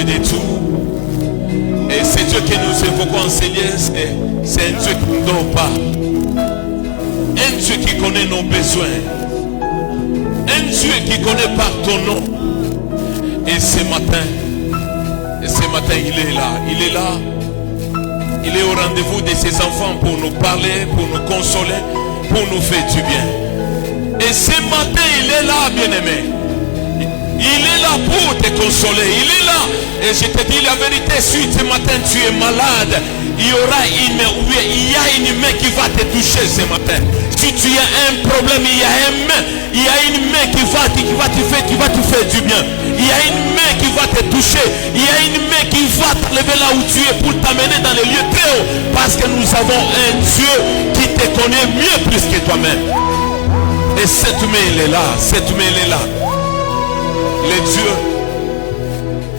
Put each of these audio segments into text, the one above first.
le détour. Et c'est Dieu que nous évoquons, Seigneur, c'est un Dieu qui ne dort pas. Un Dieu qui connaît nos besoins. Un Dieu qui connaît par ton nom. Et ce matin, il est là. Il est là. Il est au rendez-vous de ses enfants pour nous parler, pour nous consoler, pour nous faire du bien. Et ce matin, il est là, bien-aimé. Il est là pour te consoler. Il est là. Et je te dis la vérité, si ce matin tu es malade, il y a une main qui va te toucher ce matin. Si tu as un problème, il y a une main qui va te faire du bien. Il y a une main qui va te toucher. Il y a une main qui va t'enlever là où tu es pour t'amener dans les lieux très hauts. Parce que nous avons un Dieu qui te connaît mieux plus que toi-même. Et cette main, elle est là. Cette main, elle est là.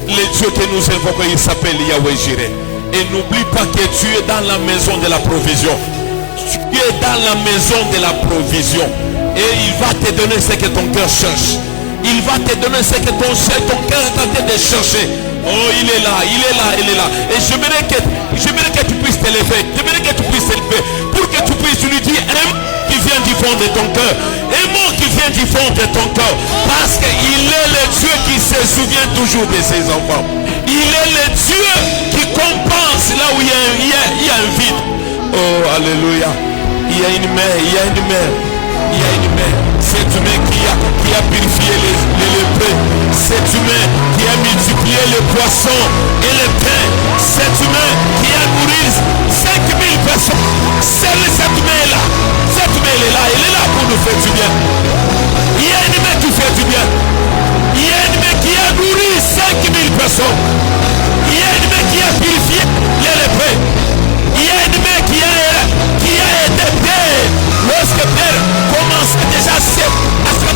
Les dieux que nous invoquons, il s'appelle Yahweh Jireh. Et n'oublie pas que tu es dans la maison de la provision. Tu es dans la maison de la provision. Et il va te donner ce que ton cœur cherche. Il va te donner ce que ton cœur est en train de chercher. Oh, il est là, il est là, il est là. Et j'aimerais que tu puisses t'élever. J'aimerais que tu puisses t'élever. Pour que tu puisses lui dire un mot qui vient du fond de ton cœur. Un mot qui vient du fond de ton cœur. Parce qu'il est le Dieu qui se souvient toujours de ses enfants. Il est le Dieu qui compense là où il y a un vide. Oh, alléluia. Il y a une main, il y a une main. Il y a une main. Cette main qui a purifié les lépreux. Cette main qui a multiplié les poissons et les pains. Cette main qui a nourri 5000 personnes. Cette main là. Cette main elle est là. Elle est là pour nous faire du bien. Il y a une main qui fait du bien. Il y a une main qui a nourri 5000 personnes. Il y a une main qui a purifié les lépreux. Il y a une main qui a été Pierre. Lorsque Pierre commençait déjà à se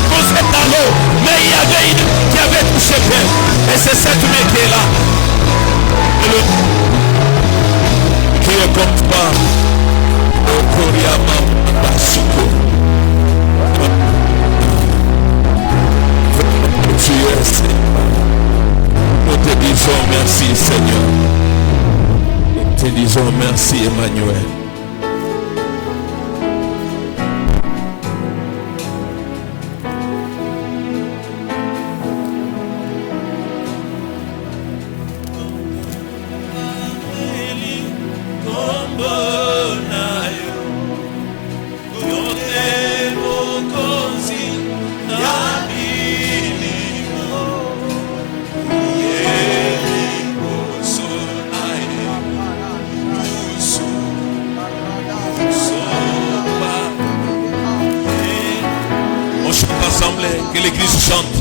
poser dans l'eau, mais il y avait une qui avait touché Pierre. Et c'est cette main qui est là. Qui est comme toi. Tu es Seigneur. Nous te disons merci Seigneur. Nous te disons merci Emmanuel. Que l'église chante.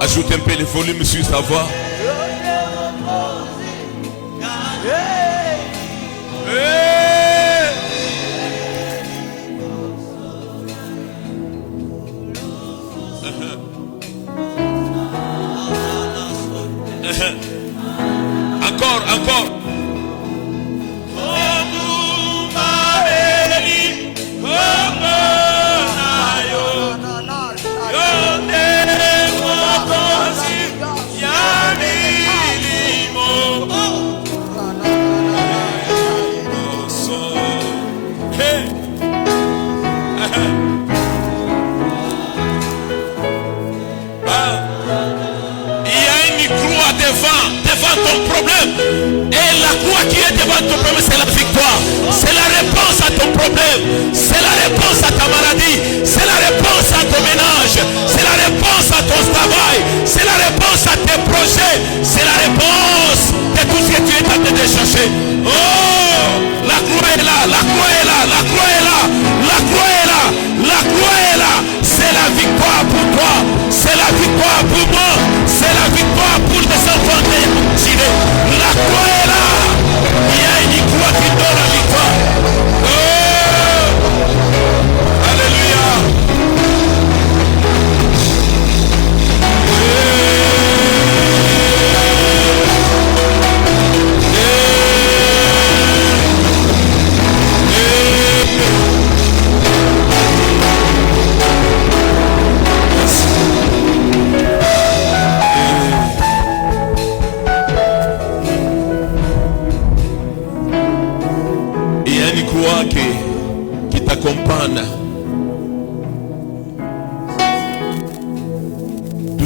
Ajoute un peu le volume sur sa voix. Encore. Devant ton problème. Et la croix qui est devant ton problème, c'est la victoire. C'est la réponse à ton problème. C'est la réponse à ta maladie. C'est la réponse à ton ménage. C'est la réponse à ton travail. C'est la réponse à tes projets. C'est la réponse de tout ce que tu es en train de chercher. Oh, la croix est là. La croix est là. La croix est là. La croix est là. La croix est là. C'est la victoire pour toi. C'est la victoire pour moi. C'est la victoire pour les enfants de Jireh. La croix est là. Il y a une croix qui donne la victoire. Oh! Alléluia.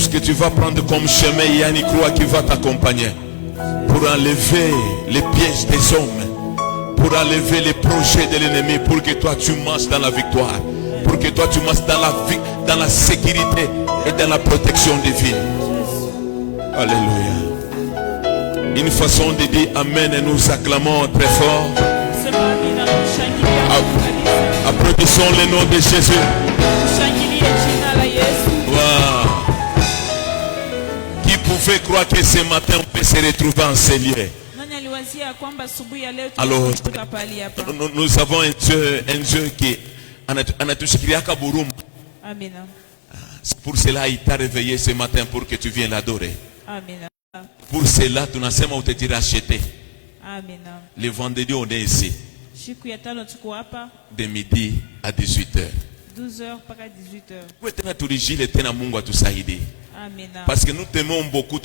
ce que tu vas prendre comme chemin, il y a une croix qui va t'accompagner. Pour enlever les pièges des hommes. Pour enlever les projets de l'ennemi. Pour que toi tu marches dans la victoire. Pour que toi tu marches dans la sécurité et dans la protection divine. Alléluia. Une façon de dire Amen et nous acclamons très fort. Applaudissons le nom de Jésus. Wow. Qui pouvait croire que ce matin on peut se retrouver en ces lieux? Alors, nous avons un Dieu qui c'est pour cela il t'a réveillé ce matin pour que tu viennes l'adorer. Pour cela, tu n'as seulement été racheté. Le vendredi, on est ici. De midi à 18h. 12h mpaka 18h. Parce que nous t'aimons beaucoup,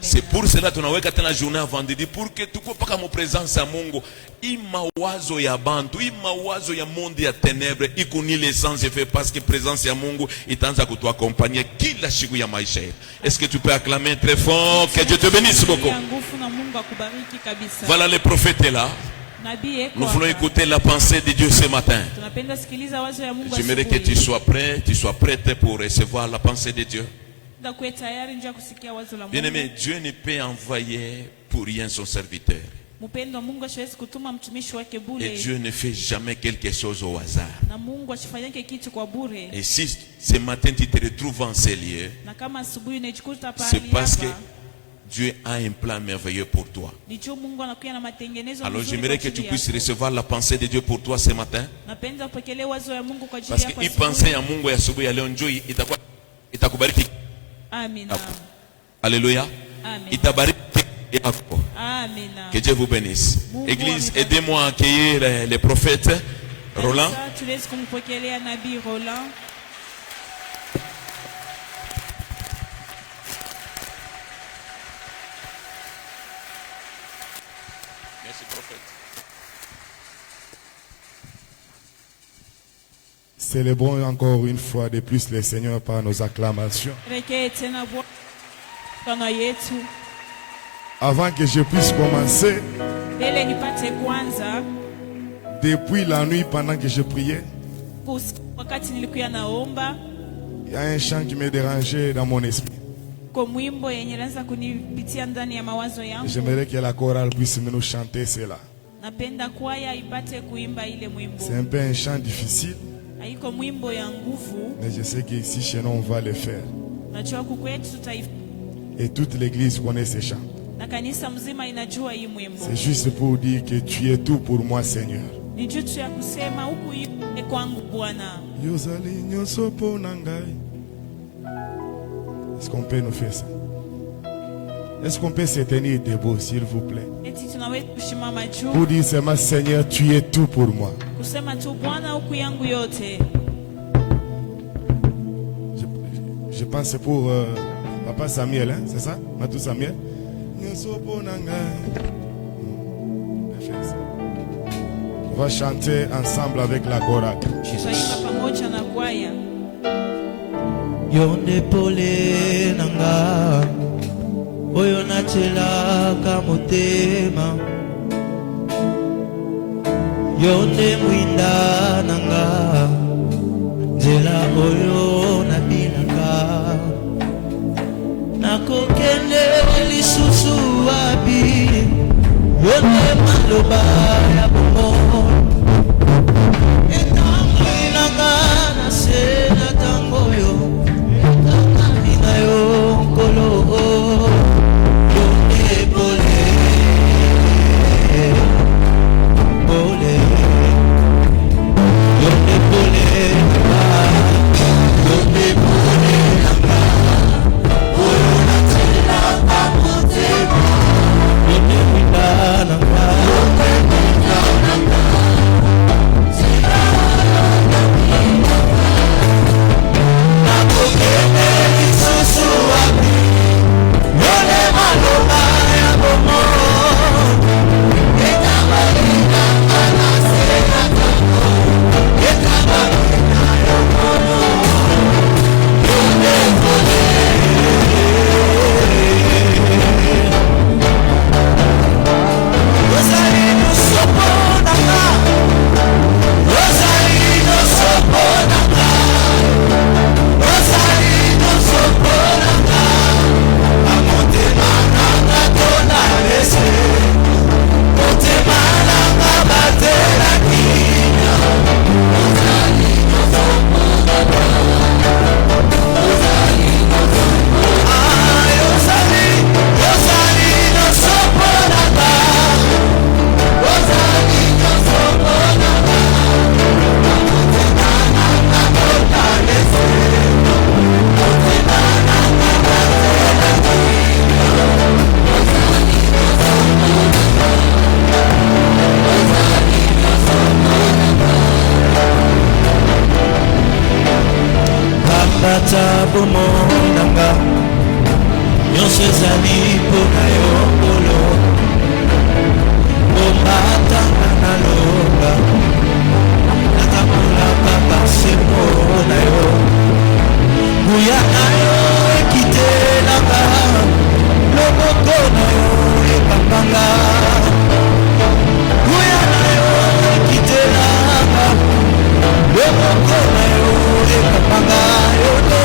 c'est pour cela que nous avons la journée à vendredi pour que tu pas comme présence à Mungu. Imawazo ya bantu, imawazo ya monde ya ténèbres, ikuni l'essence fait parce que présence ya Mungu itaanza kutuaccompagner kila siku ya maisha. Est-ce que tu peux acclamer très fort? Que Dieu te bénisse beaucoup. Voilà, le prophète est là. Nous voulons écouter la pensée de Dieu ce matin. J'aimerais que tu sois prête pour recevoir la pensée de Dieu. Bien-aimé, Dieu ne peut envoyer pour rien son serviteur. Et Dieu ne fait jamais quelque chose au hasard. Et si ce matin tu te retrouves en ces lieux, c'est parce que Dieu a un plan merveilleux pour toi. Alors j'aimerais que tu puisses recevoir la pensée de Dieu pour toi ce matin. Parce qu'il pensait à Mungu ya subuhi ya leo njoo itakubariki. Amina. Alléluia. Itabariki yako. Amina. Que Dieu vous bénisse. Église, aidez-moi à accueillir les prophètes. Roland. Merci prophète. Célébrons encore une fois de plus le Seigneur par nos acclamations. Avant que je puisse commencer, depuis la nuit pendant que je priais, il y a un chant qui me dérangeait dans mon esprit. J'aimerais que la chorale puisse nous chanter cela. C'est un peu un chant difficile, mais je sais qu'ici chez nous on va le faire. Et toute l'église connaît ce chant. C'est juste pour dire que tu es tout pour moi, Seigneur. Est-ce qu'on peut nous faire ça? Est-ce qu'on peut se tenir debout, s'il vous plaît? Pour dire seulement, Seigneur, tu es tout pour moi. Je pense que c'est pour Papa Samuel, hein? C'est ça? Matou Samuel? On va chanter ensemble avec la chorale. Yonde pole nanga oyo nachelaka motema yonde mwinda nanga nzela oyo nabinaka nakokende lisusu wapi yonde maloba ya bongo etango inanga na se na tango yo Yonde ata bomonanga nyonso ezali mpona yo nkolo ombatanga na longa natambolaka pase mpona yo nguya na yo ekitelanga loboko na yo epambanga nguya na yo ekitelanga loboko na yo epambanga yone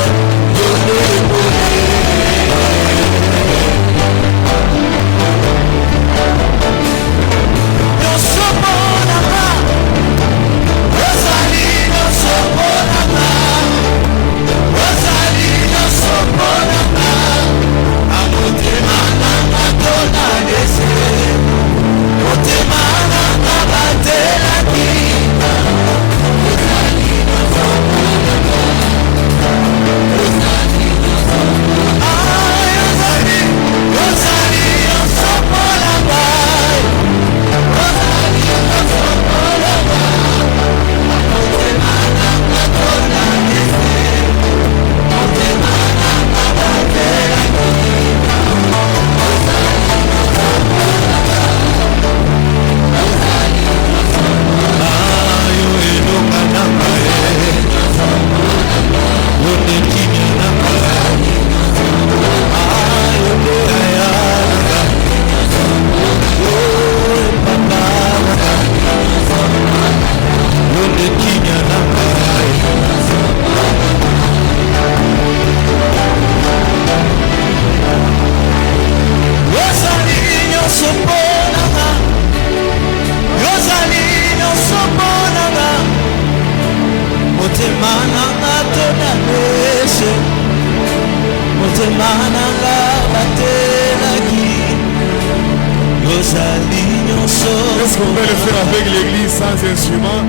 Est-ce qu'on peut le faire avec l'église sans instrument?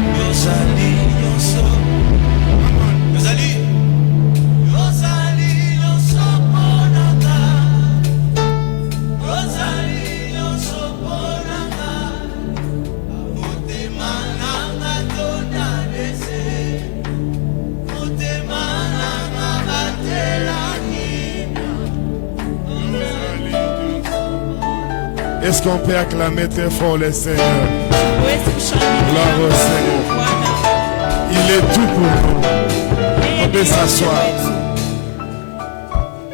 Est-ce qu'on peut acclamer très fort le Seigneur? Gloire au Seigneur. Il est tout pour nous. On peut s'asseoir.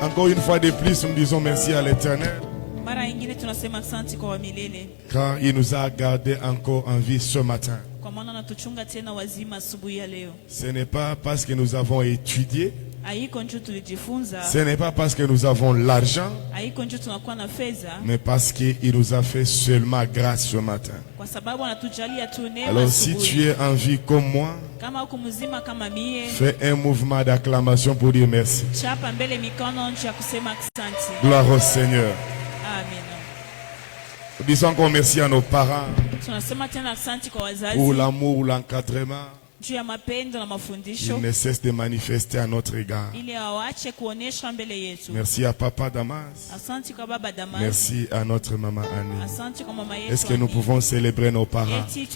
Encore une fois de plus, nous disons merci à l'Éternel. Car il nous a gardés encore en vie ce matin. Ce n'est pas parce que nous avons étudié. Ce n'est pas parce que nous avons l'argent, mais parce qu'il nous a fait seulement grâce ce matin. Alors si tu es en vie comme moi, fais un mouvement d'acclamation pour dire merci. Gloire au Seigneur. Disons encore merci à nos parents pour l'amour, l'encadrement. Il ne cesse de manifester à notre égard. Merci à Papa Damas. Merci à notre maman Annie. Est-ce que nous pouvons célébrer nos parents? Ils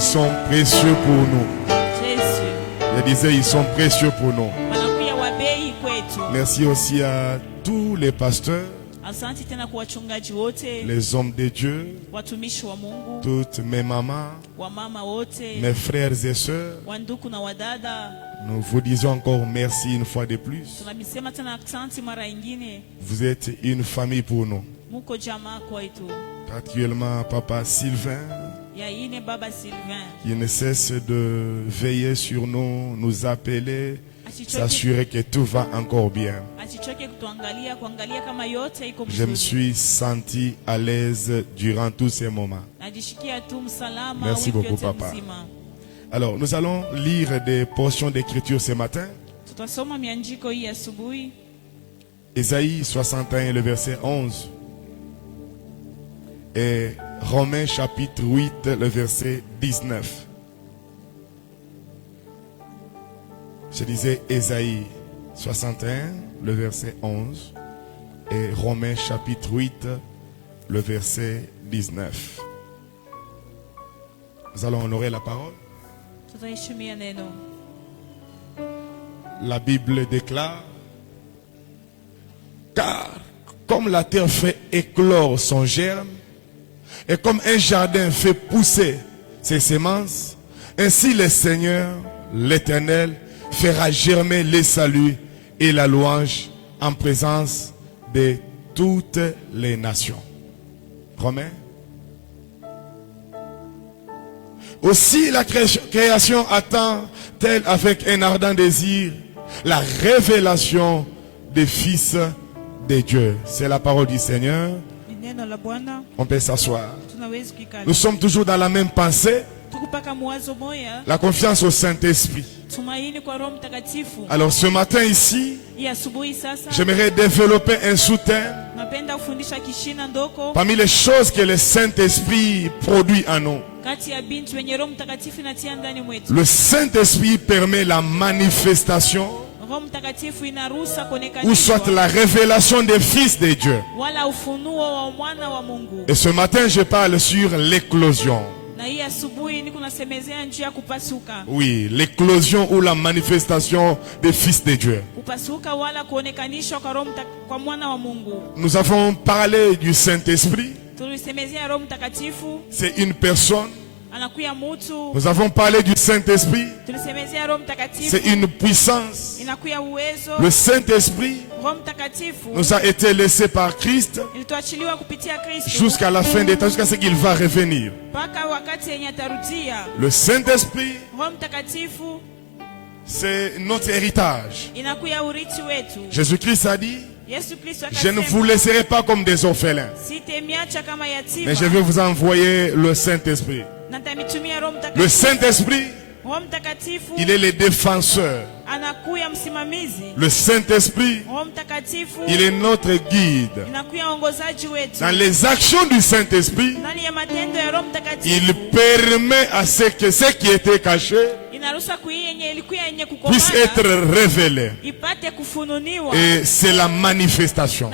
sont précieux pour nous. Je disais, ils sont précieux pour nous. Merci aussi à tous les pasteurs, les hommes de Dieu, toutes mes mamans, mes frères et sœurs. Nous vous disons encore merci une fois de plus. Vous êtes une famille pour nous. Particulièrement Papa Sylvain, qui ne cesse de veiller sur nous, nous appeler, s'assurer que tout va encore bien. Je me suis senti à l'aise durant tous ces moments. Merci beaucoup, Papa. Alors, nous allons lire des portions d'écriture ce matin. Ésaïe 61, le verset 11. Et Romains chapitre 8, le verset 19. Je disais Ésaïe 61, le verset 11, et Romains chapitre 8, le verset 19. Nous allons honorer la parole. La Bible déclare, car comme la terre fait éclore son germe, et comme un jardin fait pousser ses semences, ainsi le Seigneur, l'Éternel, fera germer les saluts et la louange en présence de toutes les nations. Romains. Aussi la création attend-elle avec un ardent désir la révélation des fils de Dieu. C'est la parole du Seigneur. On peut s'asseoir. Nous sommes toujours dans la même pensée. La confiance au Saint-Esprit. Alors ce matin ici, j'aimerais développer un sous-thème parmi les choses que le Saint-Esprit produit en nous. Le Saint-Esprit permet la manifestation ou soit la révélation des fils de Dieu. Et ce matin, je parle sur l'éclosion. Oui, l'éclosion ou la manifestation des fils de Dieu. Nous avons parlé du Saint-Esprit. C'est une personne. Nous avons parlé du Saint-Esprit. C'est une puissance. Le Saint-Esprit nous a été laissé par Christ jusqu'à la fin des temps, jusqu'à ce qu'il va revenir. Le Saint-Esprit, c'est notre héritage. Jésus-Christ a dit, je ne vous laisserai pas comme des orphelins, mais je vais vous envoyer le Saint-Esprit. Le Saint-Esprit, il est le défenseur. Le Saint-Esprit, il est notre guide. Dans les actions du Saint-Esprit, il permet à ce qui était caché puisse être révélé. Et c'est la manifestation.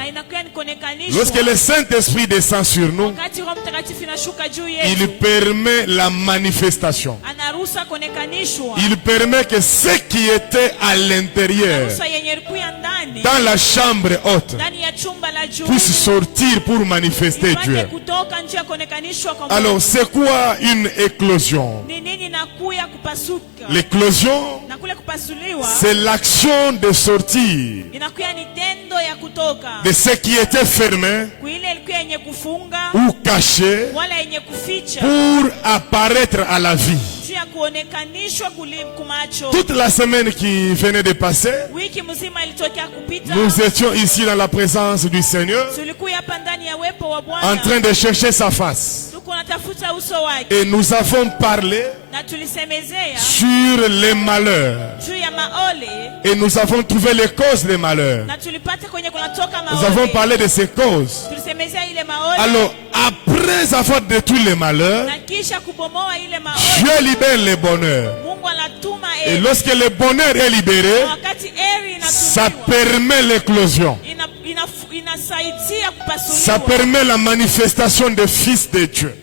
Lorsque le Saint-Esprit descend sur nous, il permet la manifestation. Il permet que ce qui était à l'intérieur, dans la chambre haute, puisse sortir pour manifester Dieu. Alors c'est quoi une éclosion? L'éclosion, c'est l'action de sortir de ce qui était fermé ou caché pour apparaître à la vie. Toute la semaine qui venait de passer, nous étions ici dans la présence du Seigneur, en train de chercher sa face. Et nous avons parlé sur les malheurs. Et nous avons trouvé les causes des malheurs. Nous avons parlé de ces causes. Alors, après avoir détruit les malheurs, Dieu libère le bonheur. Et lorsque le bonheur est libéré, ça permet l'éclosion. Ça permet la manifestation des fils de Dieu.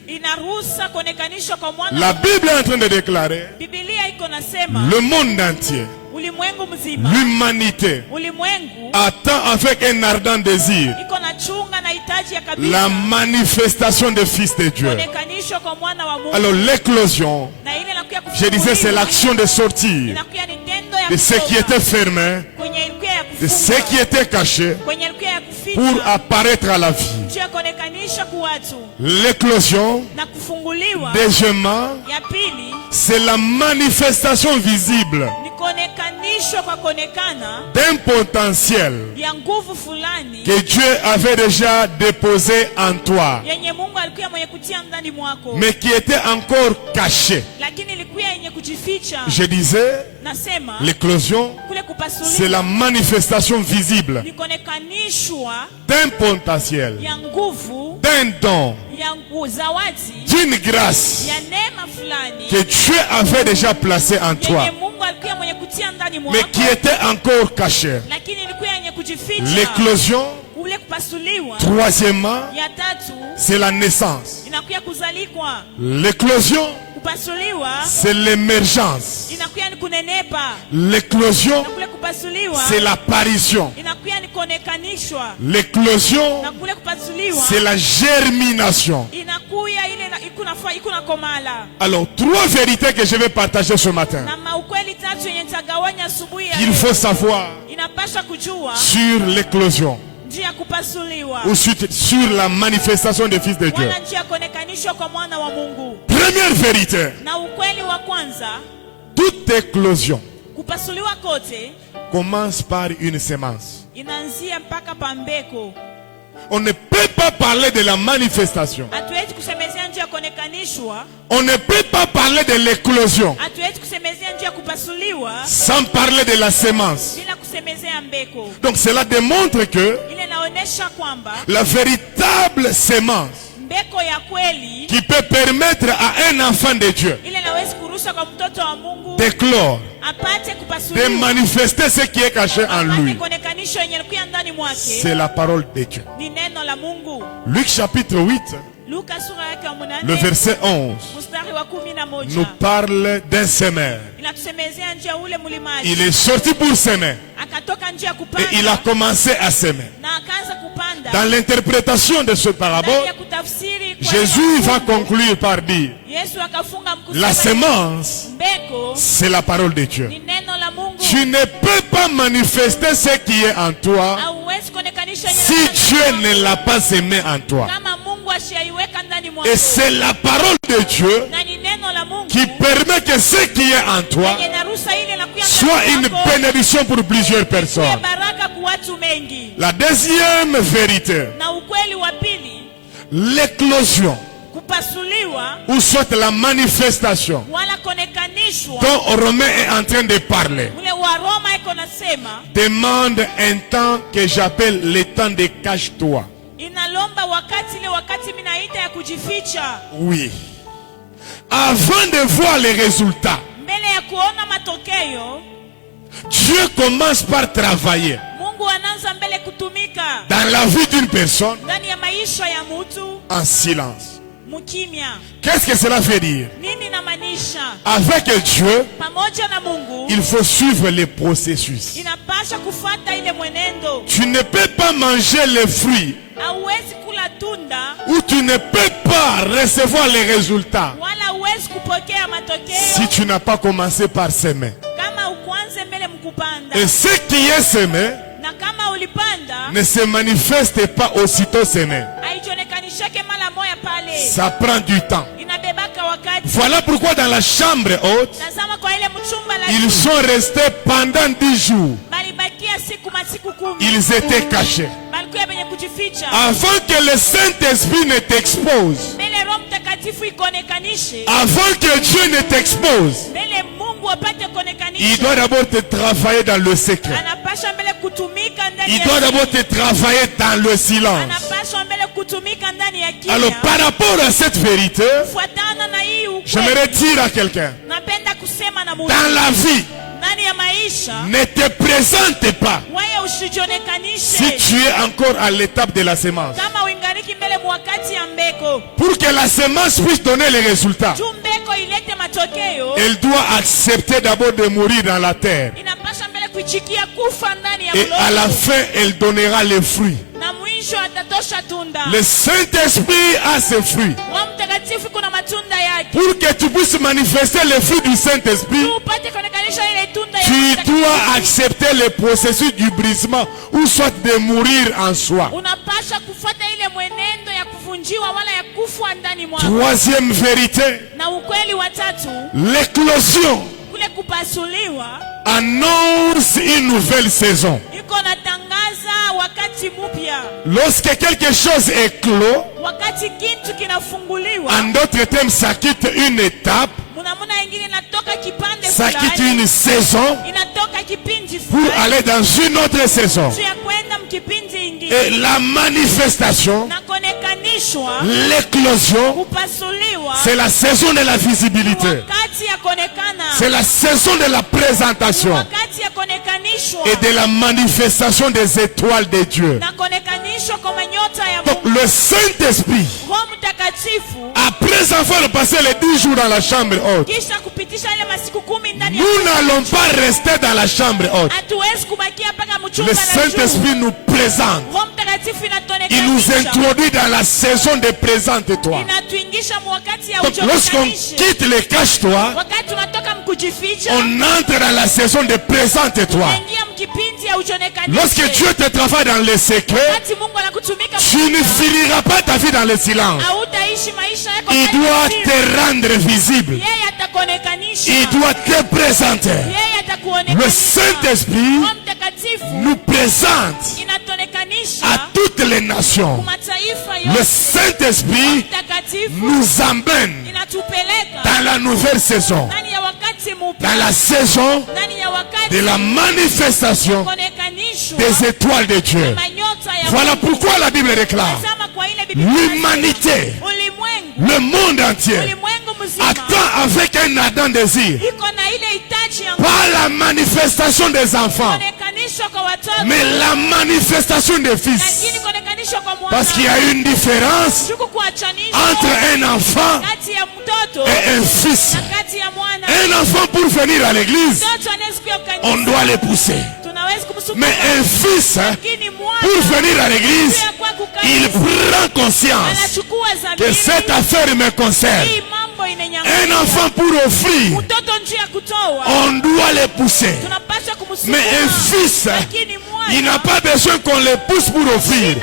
La Bible est en train de déclarer le monde entier, l'humanité attend avec un ardent désir la manifestation des fils de Dieu. Alors l'éclosion, je disais, c'est l'action de sortir de ce qui était fermé, de ce qui était caché pour apparaître à la vie. L'éclosion, deuxièmement, c'est la manifestation visible d'un potentiel que Dieu avait déjà déposé en toi, mais qui était encore caché. Je disais, l'éclosion, c'est la manifestation visible d'un potentiel, d'un don, d'une grâce que Dieu avait déjà placée en toi, mais qui était encore caché. L'éclosion, troisièmement, c'est la naissance. L'éclosion, c'est l'émergence. L'éclosion, c'est l'apparition. L'éclosion, c'est la germination. Alors, 3 vérités que je vais partager ce matin. Il faut savoir sur l'éclosion ou sur la manifestation des fils de Dieu. Première vérité, toute éclosion commence par une sémence. On ne peut pas parler de la manifestation. On ne peut pas parler de l'éclosion sans parler de la sémence. Donc cela démontre que la véritable sémence qui peut permettre à un enfant de Dieu d'éclore, de manifester ce qui est caché en lui, c'est la parole de Dieu. Luc chapitre 8, le verset 11 nous parle d'un semeur. Il est sorti pour semer et il a commencé à semer. Dans l'interprétation de ce parabole, Jésus va conclure par dire: la semence, c'est la parole de Dieu. Tu ne peux pas manifester ce qui est en toi si Dieu ne l'a pas semé en toi. Et c'est la parole de Dieu qui permet que ce qui est en toi soit une bénédiction pour plusieurs personnes. La deuxième vérité, l'éclosion ou soit la manifestation dont Romain est en train de parler demande un temps que j'appelle le temps de cache-toi. Oui. Avant de voir les résultats, Dieu commence par travailler dans la vie d'une personne en silence. Qu'est-ce que cela veut dire? Avec Dieu, il faut suivre les processus. Tu ne peux pas manger les fruits ou tu ne peux pas recevoir les résultats si tu n'as pas commencé par semer. Et ce qui est semé ne se manifeste pas aussitôt semé. Ça prend du temps. Voilà pourquoi dans la chambre haute, ils sont restés pendant 10 jours. Ils étaient cachés. Avant que le Saint-Esprit ne t'expose, avant que Dieu ne t'expose, il doit d'abord te travailler dans le secret. Il doit d'abord te travailler dans le silence. Alors par rapport à cette vérité, j'aimerais dire à quelqu'un, dans la vie, ne te présente pas si tu es encore à l'étape de la semence. Pour que la semence puisse donner les résultats, elle doit accepter d'abord de mourir dans la terre. Et à la fin, elle donnera les fruits. Le Saint-Esprit a ses fruits. Pour que tu puisses manifester les fruits du Saint-Esprit, tu dois accepter le processus du brisement ou soit de mourir en soi. Troisième vérité, l'éclosion annonce une nouvelle saison. Lorsque quelque chose est clos, en d'autres termes, ça quitte une étape, ça quitte une saison pour aller dans une autre saison. Et la manifestation, l'éclosion, c'est la saison de la visibilité. C'est la saison de la présentation et de la manifestation des étoiles de Dieu. Donc le Saint-Esprit, après avoir passé les 10 jours dans la chambre haute, Nous n'allons pas rester dans la chambre haute. Le Saint-Esprit nous présente. Il nous introduit dans la saison de présente-toi. Donc lorsqu'on quitte les cache-toi, on entre dans la saison de présente-toi. Lorsque Dieu te travaille dans les secrets, tu ne finiras pas ta vie dans le silence. Il doit te rendre visible. Il doit te présenter. Le Saint-Esprit nous présente à toutes les nations. Le Saint-Esprit nous emmène dans la nouvelle saison, dans la saison de la manifestation des étoiles de Dieu. Voilà pourquoi la Bible déclare: l'humanité, le monde entier attend avec un ardent désir pas la manifestation des enfants, mais la manifestation des fils. Parce qu'il y a une différence entre un enfant et un fils. Un enfant, pour venir à l'église, on doit le pousser. Mais un fils, pour venir à l'église, il prend conscience que cette affaire me concerne. Un enfant, pour offrir, on doit le pousser. Mais un fils, il n'a pas besoin qu'on le pousse pour offrir.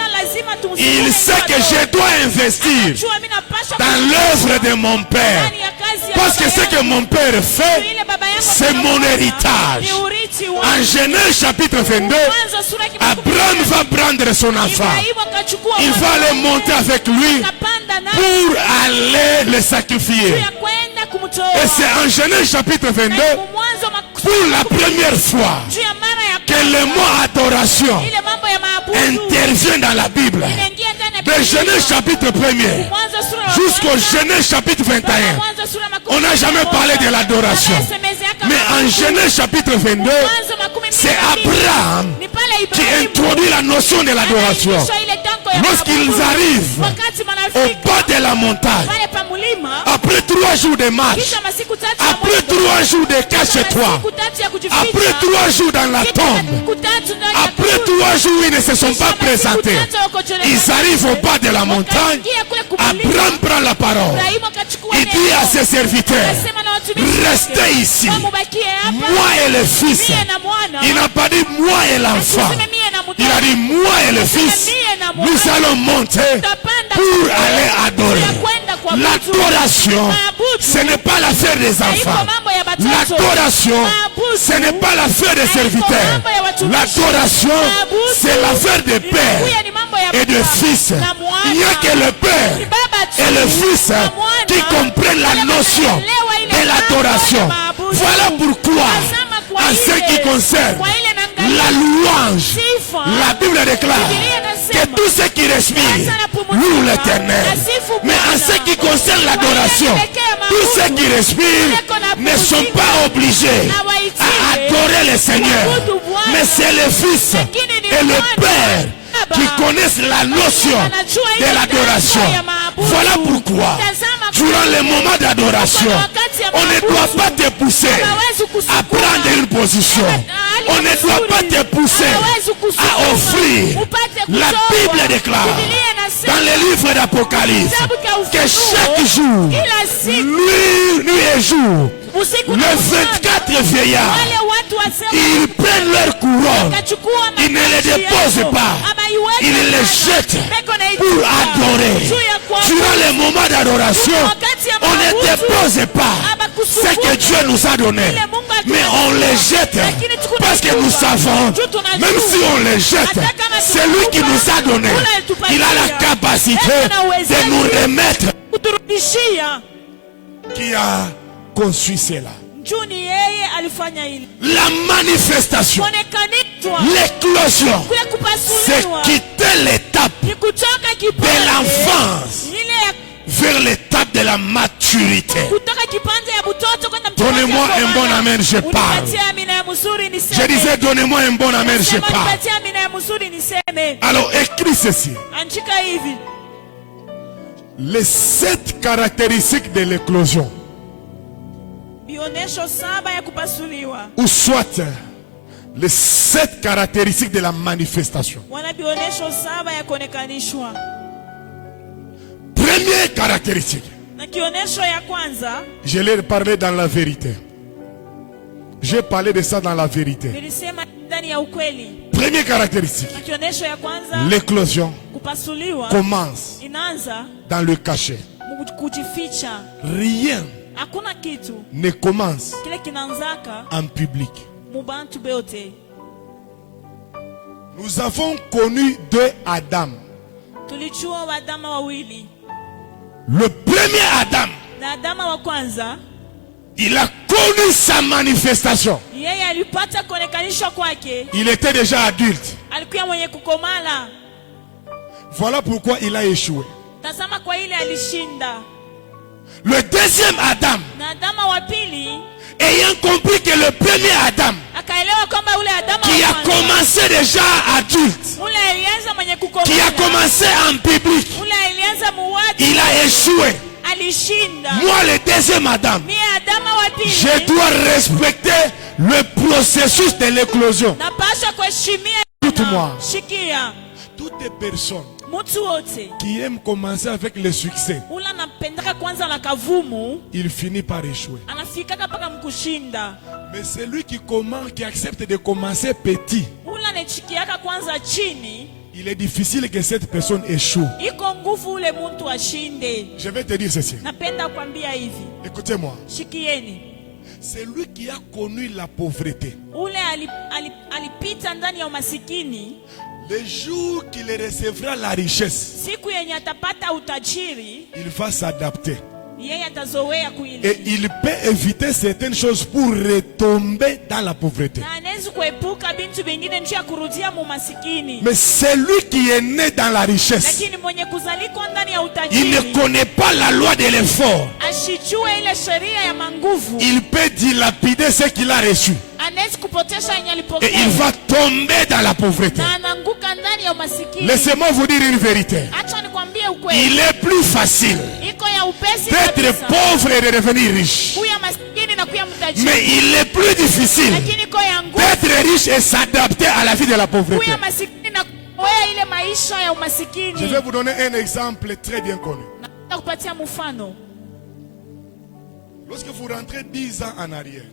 Il sait que je dois investir dans l'œuvre de mon Père. Parce que ce que mon Père fait, c'est mon héritage. En Genèse chapitre 22, Abraham va prendre son enfant. Il va le monter avec lui pour aller le sacrifier. Et c'est en Genèse chapitre 22, pour la première fois, que le mot adoration intervient dans la Bible. De Genèse chapitre 1er jusqu'au Genèse chapitre 21, on n'a jamais parlé de l'adoration. Mais en Genèse chapitre 22, c'est Abraham qui introduit la notion de l'adoration. Lorsqu'ils arrivent au bas de la montagne, après 3 jours de marche, après 3 jours de cache-toi, après 3 jours dans la tombe, après 3 jours où ils ne se sont pas présentés, ils arrivent au bas de la montagne. Abraham prend la parole. Il dit à ses serviteurs: restez ici, moi et le fils. Il n'a pas dit moi et l'enfant. Il a dit moi et le fils. Nous allons monter pour aller adorer. L'adoration, ce n'est pas l'affaire des enfants. L'adoration, ce n'est pas l'affaire des serviteurs. L'adoration, c'est l'affaire des pères et des fils. Il n'y a que le père et le fils qui comprennent la notion de l'adoration. Voilà pourquoi, en ce qui concerne la louange, la Bible déclare que tous ceux qui respirent louent l'Éternel. Mais en ce qui concerne l'adoration, tous ceux qui respirent ne sont pas obligés à adorer le Seigneur. Mais c'est le Fils et le Père qui connaissent la notion de l'adoration. Voilà pourquoi, durant les moments d'adoration, on ne doit pas te pousser à prendre une position. On ne doit pas te pousser à offrir. La Bible déclare dans le livre d'Apocalypse que chaque jour, nuit et jour, les 24 vieillards, ils prennent leur couronne, ils ne les déposent pas, ils les jettent pour adorer. Durant les moments d'adoration, on ne dépose pas ce que Dieu nous a donné, mais on les jette parce que nous savons, même si on les jette, c'est lui qui nous a donné. Il a la capacité de nous remettre. Qui a conçu cela? La manifestation, l'éclosion, c'est quitter l'étape de l'enfance vers l'étape de la maturité. Donnez-moi un bon amen, je parle. Je disais, donnez-moi un bon amen, je parle. Alors écris ceci: les 7 caractéristiques de l'éclosion. Ou soit les 7 caractéristiques de la manifestation. Première caractéristique. Je l'ai parlé dans la vérité. J'ai parlé de ça dans la vérité. Première caractéristique. L'éclosion commence dans le cachet. Rien ne commence en public. Nous avons connu 2 Adam. Le premier Adam, il a connu sa manifestation. Il était déjà adulte. Voilà pourquoi il a échoué. Le deuxième Adam, ayant compris que le premier Adam, qui a commencé déjà adulte, qui a commencé en public, il a échoué. Moi, le deuxième Adam, je dois respecter le processus de l'éclosion. Écoute-moi. Toutes les personnes qui aiment commencer avec le succès, il finit par échouer. Mais celui qui accepte de commencer petit, il est difficile que cette personne échoue. Je vais te dire ceci. Écoutez-moi. Celui qui a connu la pauvreté, le jour qu'il recevra la richesse, il va s'adapter. Et il peut éviter certaines choses pour retomber dans la pauvreté. Mais celui qui est né dans la richesse, il ne connaît pas la loi de l'effort. Il peut dilapider ce qu'il a reçu. Et il va tomber dans la pauvreté. Laissez-moi vous dire une vérité. Il est plus facile d'être pauvre et de devenir riche. Mais il est plus difficile d'être riche et s'adapter à la vie de la pauvreté. Je vais vous donner un exemple très bien connu. Lorsque vous rentrez 10 ans en arrière,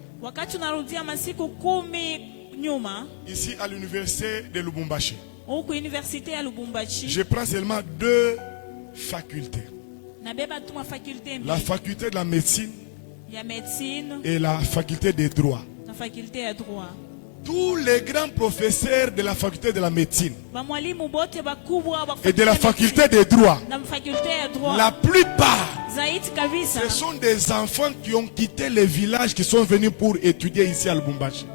ici à l'université de Lubumbashi, je prends seulement 2 facultés. La faculté de la médecine et la faculté des droits. Tous les grands professeurs de la faculté de la médecine et de la faculté des droits, la plupart, ce sont des enfants qui ont quitté les villages, qui sont venus pour étudier ici à Lubumbashi.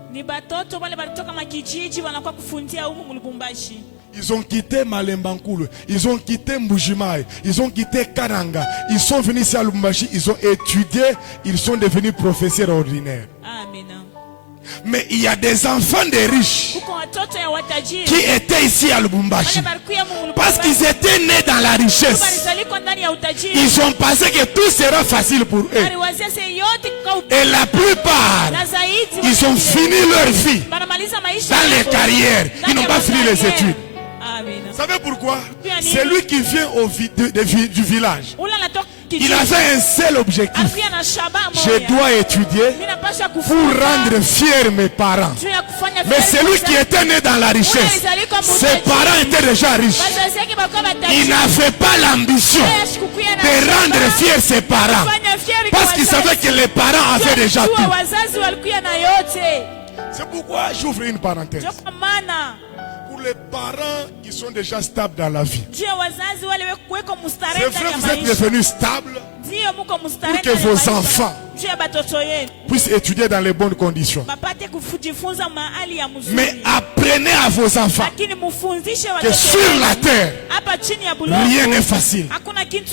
Ils ont quitté Malembankulu, ils ont quitté Mbujimaï, ils ont quitté Kananga, ils sont venus ici à Lubumbashi, ils ont étudié, ils sont devenus professeurs ordinaires. Amen. Mais il y a des enfants de riches qui étaient ici à Lubumbashi parce qu'ils étaient nés dans la richesse. Ils ont pensé que tout sera facile pour eux. Et la plupart, ils ont fini leur vie dans les carrières. Ils n'ont pas fini les études. Vous savez pourquoi? C'est lui qui vient du village. Il avait un seul objectif. Je dois étudier pour rendre fiers mes parents. Mais celui qui était né dans la richesse, ses parents étaient déjà riches. Il n'avait pas l'ambition de rendre fiers ses parents. Parce qu'il savait que les parents avaient déjà tout. C'est pourquoi j'ouvre une parenthèse. Pour les parents qui sont déjà stables dans la vie, c'est vrai, vous êtes devenus stables pour que vos enfants puissent étudier dans les bonnes conditions. Mais apprenez à vos enfants que sur la terre, rien n'est facile.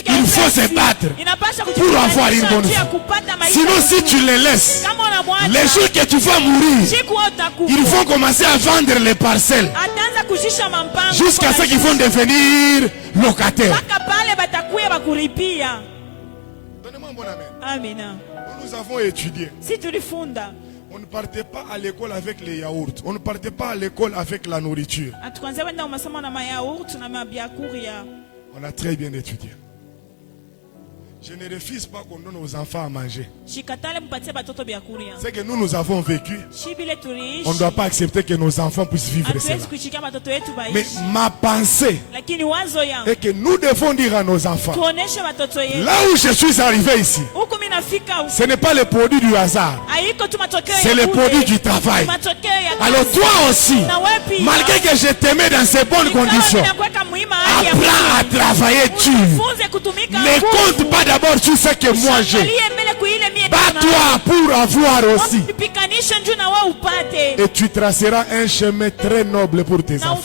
Il faut se battre pour avoir une bonne vie. Sinon, si tu les laisses, les jours que tu vas mourir, ils vont commencer à vendre les parcelles jusqu'à ce qu'ils vont devenir locataires. Donnez-moi un bon amen. nous avons étudié. Si tulifunda. On ne partait pas à l'école avec les yaourts. On ne partait pas à l'école avec la nourriture. On a très bien étudié. Je ne refuse pas qu'on donne aux enfants à manger. C'est que nous avons vécu. On ne doit pas accepter que nos enfants puissent vivre cela. Mais ma pensée est que nous devons dire à nos enfants, là où je suis arrivé ici, ce n'est pas le produit du hasard. C'est le produit du travail. Alors toi aussi, malgré que je t'aimais dans ces bonnes conditions, apprends à travailler dur. Ne compte pas d'abord sur ce que moi j'ai. Bats-toi pour avoir aussi. Et tu traceras un chemin très noble pour tes enfants.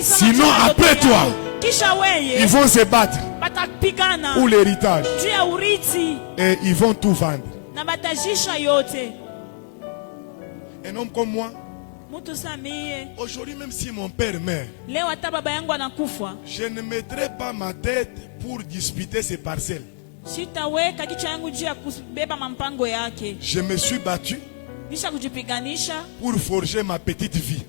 Sinon après toi, ils vont se battre pour l'héritage. Et ils vont tout vendre. Un homme comme moi, aujourd'hui, même si mon père meurt, je ne mettrai pas ma tête pour disputer ses parcelles. Je me suis battu pour forger ma petite vie.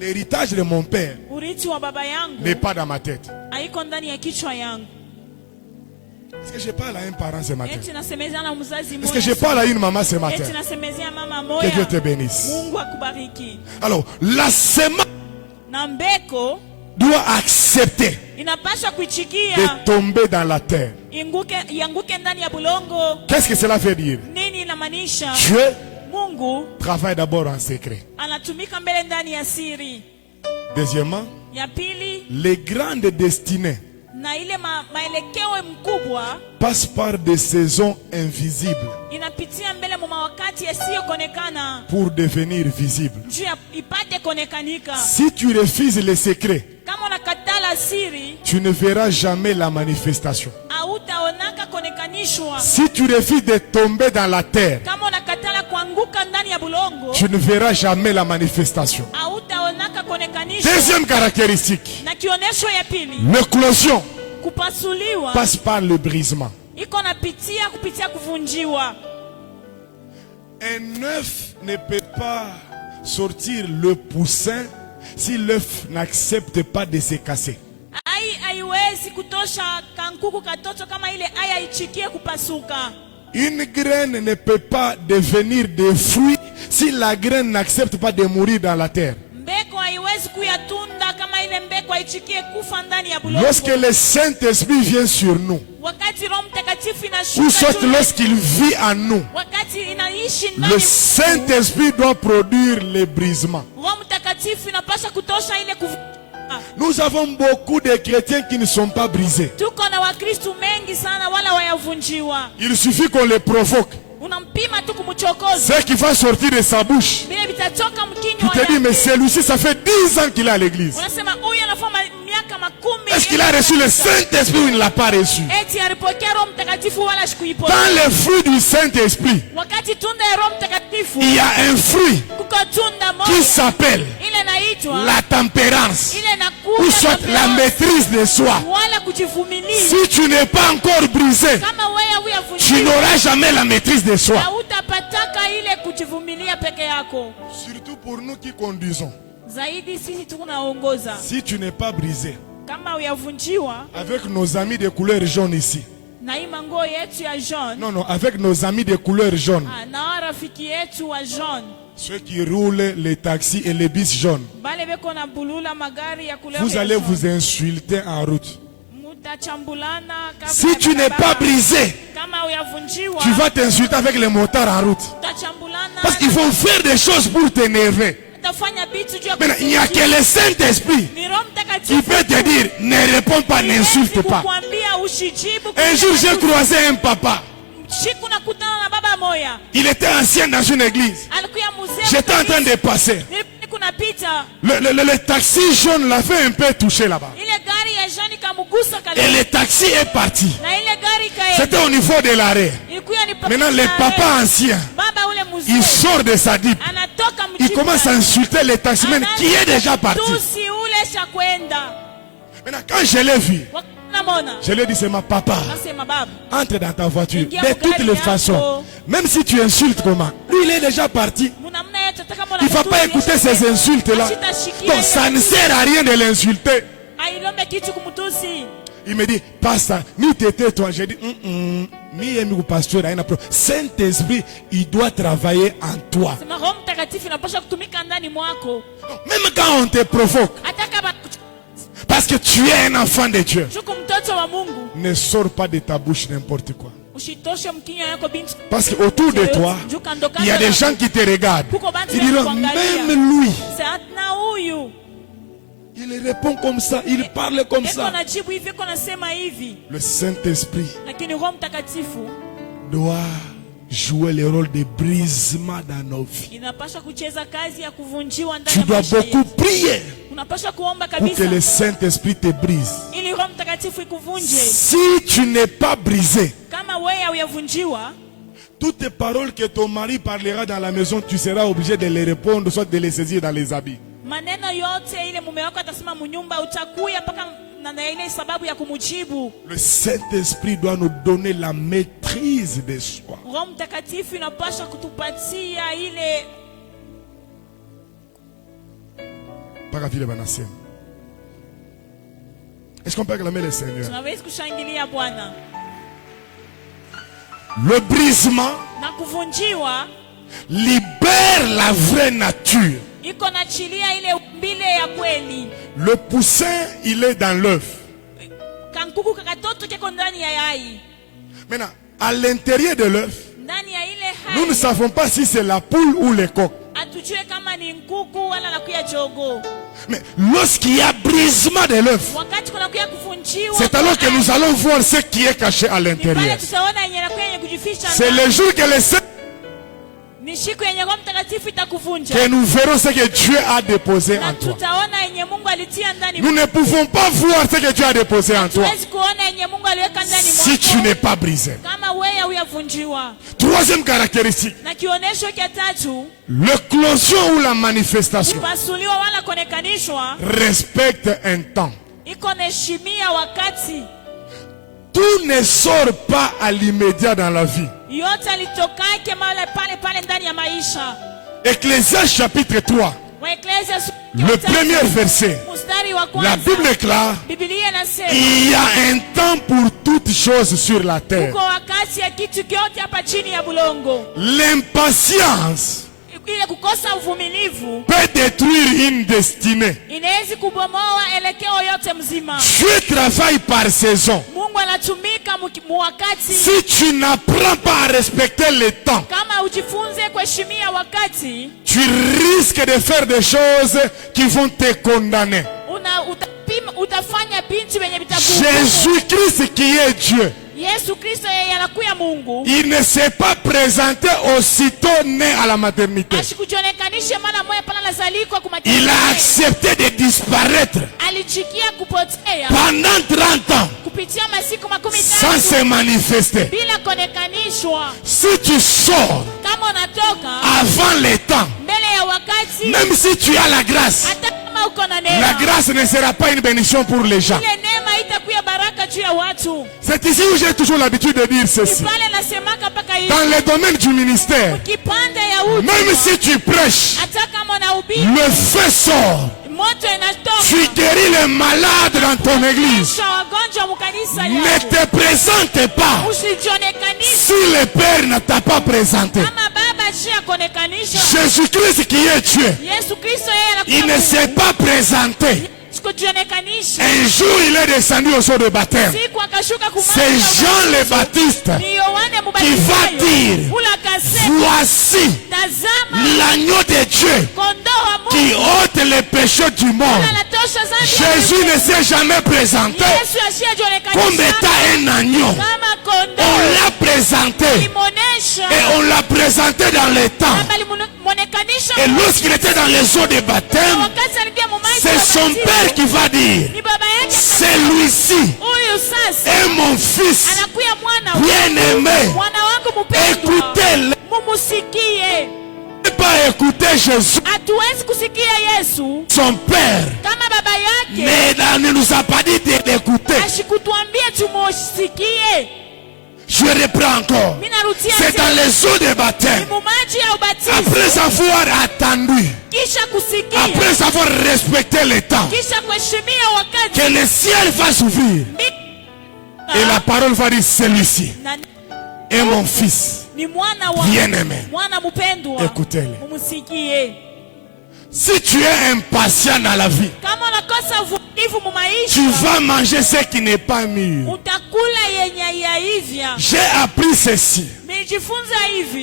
L'héritage de mon père n'est pas dans ma tête. Est-ce que je parle à un parent ce matin? Est-ce que je parle à une maman ce matin? Que Dieu te bénisse. Alors, la semence doit accepter de tomber dans la terre. Qu'est-ce que cela veut dire? Dieu travaille d'abord en secret. Deuxièmement, les grandes destinées passe par des saisons invisibles pour devenir visible. Si tu refuses les secrets, tu ne verras jamais la manifestation. Si tu refuses de tomber dans la terre, tu ne verras jamais la manifestation. Deuxième caractéristique, l'éclosion passe par le brisement. Un œuf ne peut pas sortir le poussin si l'œuf n'accepte pas de se casser. Une graine ne peut pas devenir des fruits si la graine n'accepte pas de mourir dans la terre. Lorsque le Saint-Esprit vient sur nous, ou soit lorsqu'il vit en nous, le Saint-Esprit doit produire les brisements. Nous avons beaucoup de chrétiens qui ne sont pas brisés. Il suffit qu'on les provoque. Ce qui va sortir de sa bouche, tu te dis, mais celui-ci, ça fait 10 ans qu'il est à l'église. Est-ce qu'il a reçu le Saint-Esprit ou il ne l'a pas reçu? Dans le fruit du Saint-Esprit, il y a un fruit qui s'appelle la tempérance, ou soit la maîtrise de soi. Si tu n'es pas encore brisé, tu n'auras jamais la maîtrise de soi. Surtout pour nous qui conduisons. Si tu n'es pas brisé, avec nos amis de couleur jaune ici. Non, avec nos amis de couleur jaune. Ceux qui roulent les taxis et les bus jaunes. Vous allez vous insulter en route. Si tu n'es pas brisé, tu vas t'insulter avec les motards en route. Parce qu'ils vont faire des choses pour t'énerver. Mais il n'y a que le Saint-Esprit qui peut te dire, ne réponds pas, n'insulte pas. Un jour j'ai croisé un papa. Il était ancien dans une église. J'étais en train de passer. Le taxi jaune l'a fait un peu toucher là-bas. Et le taxi est parti. C'était au niveau de l'arrêt. Maintenant le papa ancien, il sort de sa dip. Il commence à insulter le taximan qui est déjà parti. Maintenant quand je l'ai vu, Je lui ai dit, c'est ma papa. Entre dans ta voiture. De toutes les façons. Même si tu insultes comment. Lui, il est déjà parti. Il ne va pas écouter ces insultes-là. Donc, ça ne sert à rien de l'insulter. Il me dit, pasteur, ni t'étais toi. J'ai dit, pasteur, Saint-Esprit, il doit travailler en toi. Même quand on te provoque, parce que tu es un enfant de Dieu, ne sors pas de ta bouche n'importe quoi. Parce qu'autour de toi, il y a des gens qui te regardent. Ils diront, même lui, il répond comme ça, il parle comme ça. Le Saint-Esprit doit jouer le rôle de brisement dans nos vies. Tu dois beaucoup prier pour que le Saint-Esprit te brise. Si tu n'es pas brisé, toutes les paroles que ton mari parlera dans la maison, tu seras obligé de les répondre, soit de les saisir dans les habits. Le Saint-Esprit doit nous donner la maîtrise de soi. Est-ce qu'on peut acclamer le Seigneur? Le brisement libère la vraie nature. Le poussin, il est dans l'œuf. Maintenant, à l'intérieur de l'œuf, nous ne savons pas si c'est la poule ou le coq. Mais lorsqu'il y a brisement de l'œuf, c'est alors que nous allons voir ce qui est caché à l'intérieur. C'est le jour que le Seigneur, que nous verrons ce que Dieu a déposé en toi. Nous ne pouvons pas voir ce que Dieu a déposé en toi si tu n'es pas brisé. Troisième caractéristique, l'éclosion ou la manifestation respecte un temps. Tout ne sort pas à l'immédiat dans la vie. Ecclésiaste chapitre 3, le premier verset, la Bible déclare, il y a un temps pour toutes choses sur la terre. L'impatience peut détruire une destinée. Dieu travaille par saison. Si tu n'apprends pas à respecter le temps, tu risques de faire des choses qui vont te condamner. Jésus-Christ qui est Dieu, il ne s'est pas présenté aussitôt né à la maternité. Il a accepté de disparaître pendant 30 ans sans se manifester. Si tu sors avant le temps, même si tu as la grâce ne sera pas une bénédiction pour les gens. C'est ici où j'ai toujours l'habitude de dire ceci. Dans le domaine du ministère, même si tu prêches, le feu sort. Tu guéris les malades dans ton église. Ne te présente pas si le Père ne t'a pas présenté. Jésus-Christ qui est Dieu, il ne s'est pas présenté. Un jour il est descendu au seau de baptême. C'est Jean le Baptiste qui va dire, voici l'agneau de Dieu qui ôte les péchés du monde. Jésus ne s'est jamais présenté comme étant un agneau. On l'a présenté et on l'a présenté dans le temps. Et lorsqu'il était dans les eaux de baptême, c'est son père qui va dire, celui-ci est mon fils bien aimé, écoutez-le. pas écouter Jésus, hatuwezi kusikia Yesu son père, kama baba yake, mais il ne nous a pas dit d'écouter. ashikutuambia tumusikie. Je reprends encore. C'est dans les eaux de baptême. Après avoir attendu, après avoir respecté le temps, que le ciel va s'ouvrir. Et la parole va dire, celui-ci est mon fils bien-aimé. Écoutez-le. Si tu es impatient dans la vie, tu vas manger ce qui n'est pas mûr. J'ai appris ceci.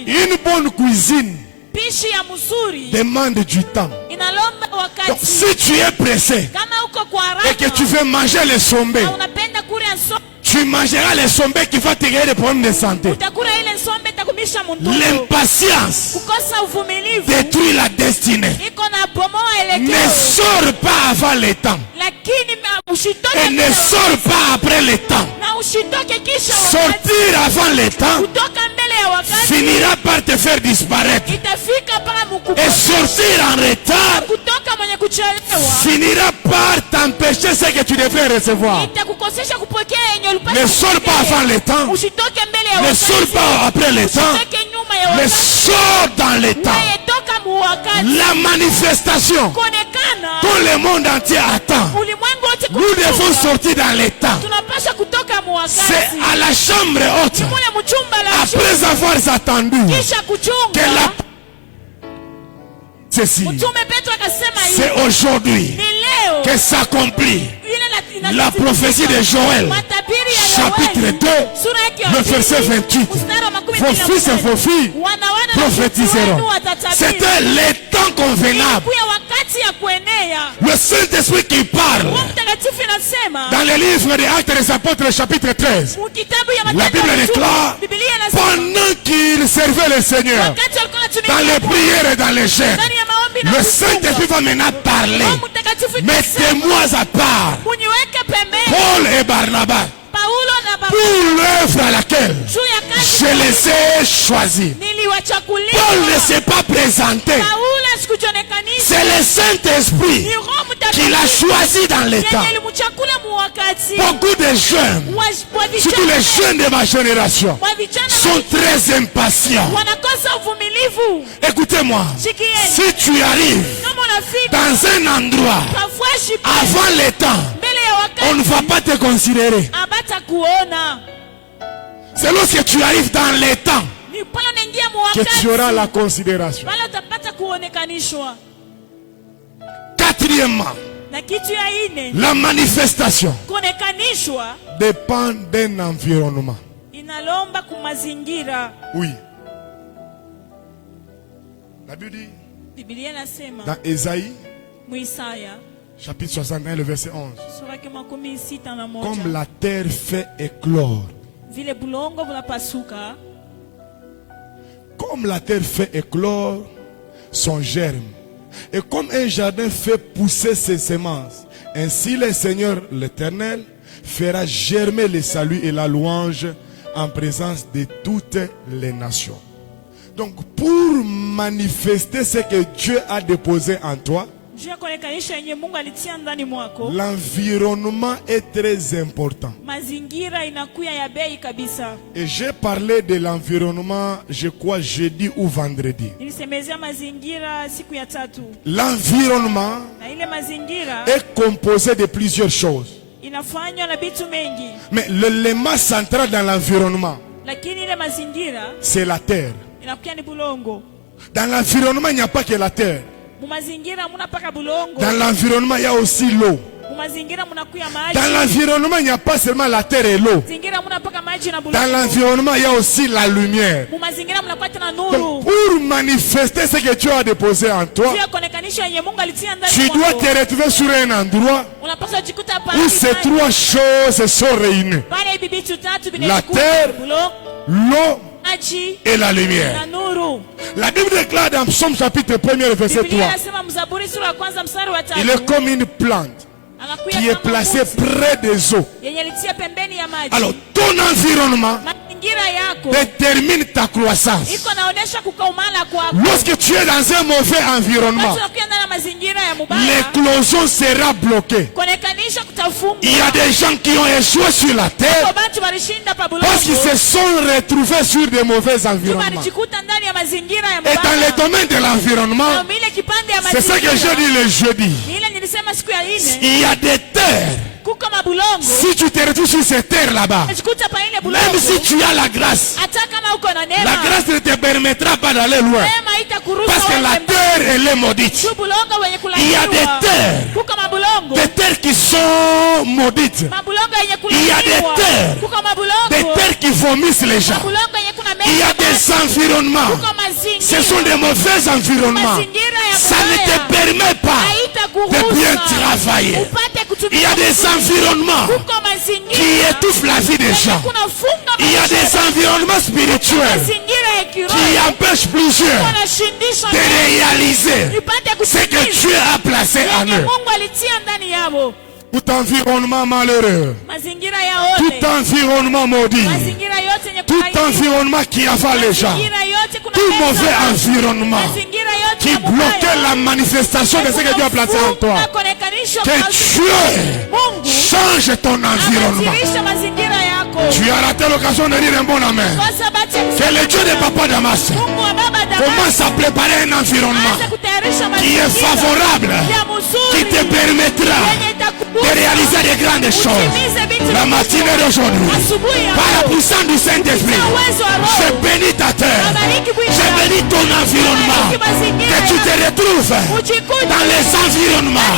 Une bonne cuisine demande du temps. Donc, si tu es pressé et que tu veux manger les sombés, tu mangeras les sombés qui vont te créer des problèmes de santé. L'impatience détruit la destinée. Ne sors pas avant le temps et ne sors pas après le temps. Sortir avant le temps finira par te faire disparaître, et sortir en retard finira par t'empêcher ce que tu devrais recevoir. Ne sors pas avant le temps, ne sors pas après le temps, mais sors dans le temps. La manifestation que le monde entier attend, nous devons sortir dans le temps. C'est à la chambre haute, après avoir attendu que la... Ceci, c'est aujourd'hui que s'accomplit la prophétie de Joël, chapitre 2, le verset 28. Vos fils et vos filles prophétiseront. C'était le temps convenable. Le Saint-Esprit qui parle dans le livre des Actes des Apôtres, chapitre 13. La Bible déclare, pendant qu'il servait le Seigneur dans les prières et dans les jeûnes, le Saint-Esprit va maintenant parler. Mettez-moi à part Paul et Barnabas pour l'œuvre à laquelle je les ai choisis. Paul ne s'est pas présenté. C'est le Saint-Esprit qui l'a choisi dans le temps. Beaucoup de jeunes, surtout les jeunes de ma génération, sont très impatients. Écoutez-moi, si tu arrives dans un endroit avant le temps, on ne va pas te considérer. C'est lorsque tu arrives dans le temps que tu auras la considération. Quatrièmement, la manifestation dépend d'un environnement. Oui. La Bible dit dans Ésaïe, chapitre 61, le verset 11. Comme la terre fait éclore. Comme la terre fait éclore son germe. Et comme un jardin fait pousser ses semences. Ainsi le Seigneur l'Éternel fera germer le salut et la louange en présence de toutes les nations. Donc pour manifester ce que Dieu a déposé en toi, l'environnement est très important. Et j'ai parlé de l'environnement, je crois, jeudi ou vendredi. L'environnement est composé de plusieurs choses. Mais l'élément central dans l'environnement, c'est la terre. Dans l'environnement, il n'y a pas que la terre. Dans l'environnement, il y a aussi l'eau. Dans l'environnement, il n'y a pas seulement la terre et l'eau. Dans l'environnement, il y a aussi la lumière. Donc, pour manifester ce que Dieu a déposé en toi, tu dois te retrouver sur un endroit où ces trois choses sont réunies. La terre, l'eau et la lumière. La Bible déclare dans Psaume chapitre 1, verset 3. Il est comme une plante qui est placée près des eaux. Alors ton environnement détermine ta croissance. Lorsque tu es dans un mauvais environnement, l'éclosion sera bloquée. Il y a des gens qui ont échoué sur la terre parce qu'ils se sont retrouvés sur des mauvais environnements. Et dans le domaine de l'environnement, c'est ça que j'ai dit le jeudi. Il y a des terres. Si tu te retrouves sur ces terres là-bas, même si tu as la grâce ne te permettra pas d'aller loin. Parce que la terre, elle est maudite. Il y a des terres qui sont maudites. Il y a des terres qui vomissent les gens. Il y a des environnements. Ce sont des mauvais environnements. Ça ne te permet pas de bien travailler. Il y a des environnements qui étouffent la vie des gens. Il y a des environnements spirituels qui empêchent plusieurs de réaliser ce que Dieu a placé en eux. Tout environnement malheureux, tout environnement maudit, tout environnement qui avale les gens, tout mauvais environnement qui bloquait la manifestation de ce que Dieu a placé en toi, que Dieu change ton environnement. Tu as raté l'occasion de dire un bon amen. Que le Dieu de Papa Damas commence à préparer un environnement qui est favorable, qui te permettra de réaliser des grandes choses. La matinée d'aujourd'hui, par la puissance du Saint-Esprit, je bénis ta terre, je bénis ton environnement, que tu te retrouves dans les environnements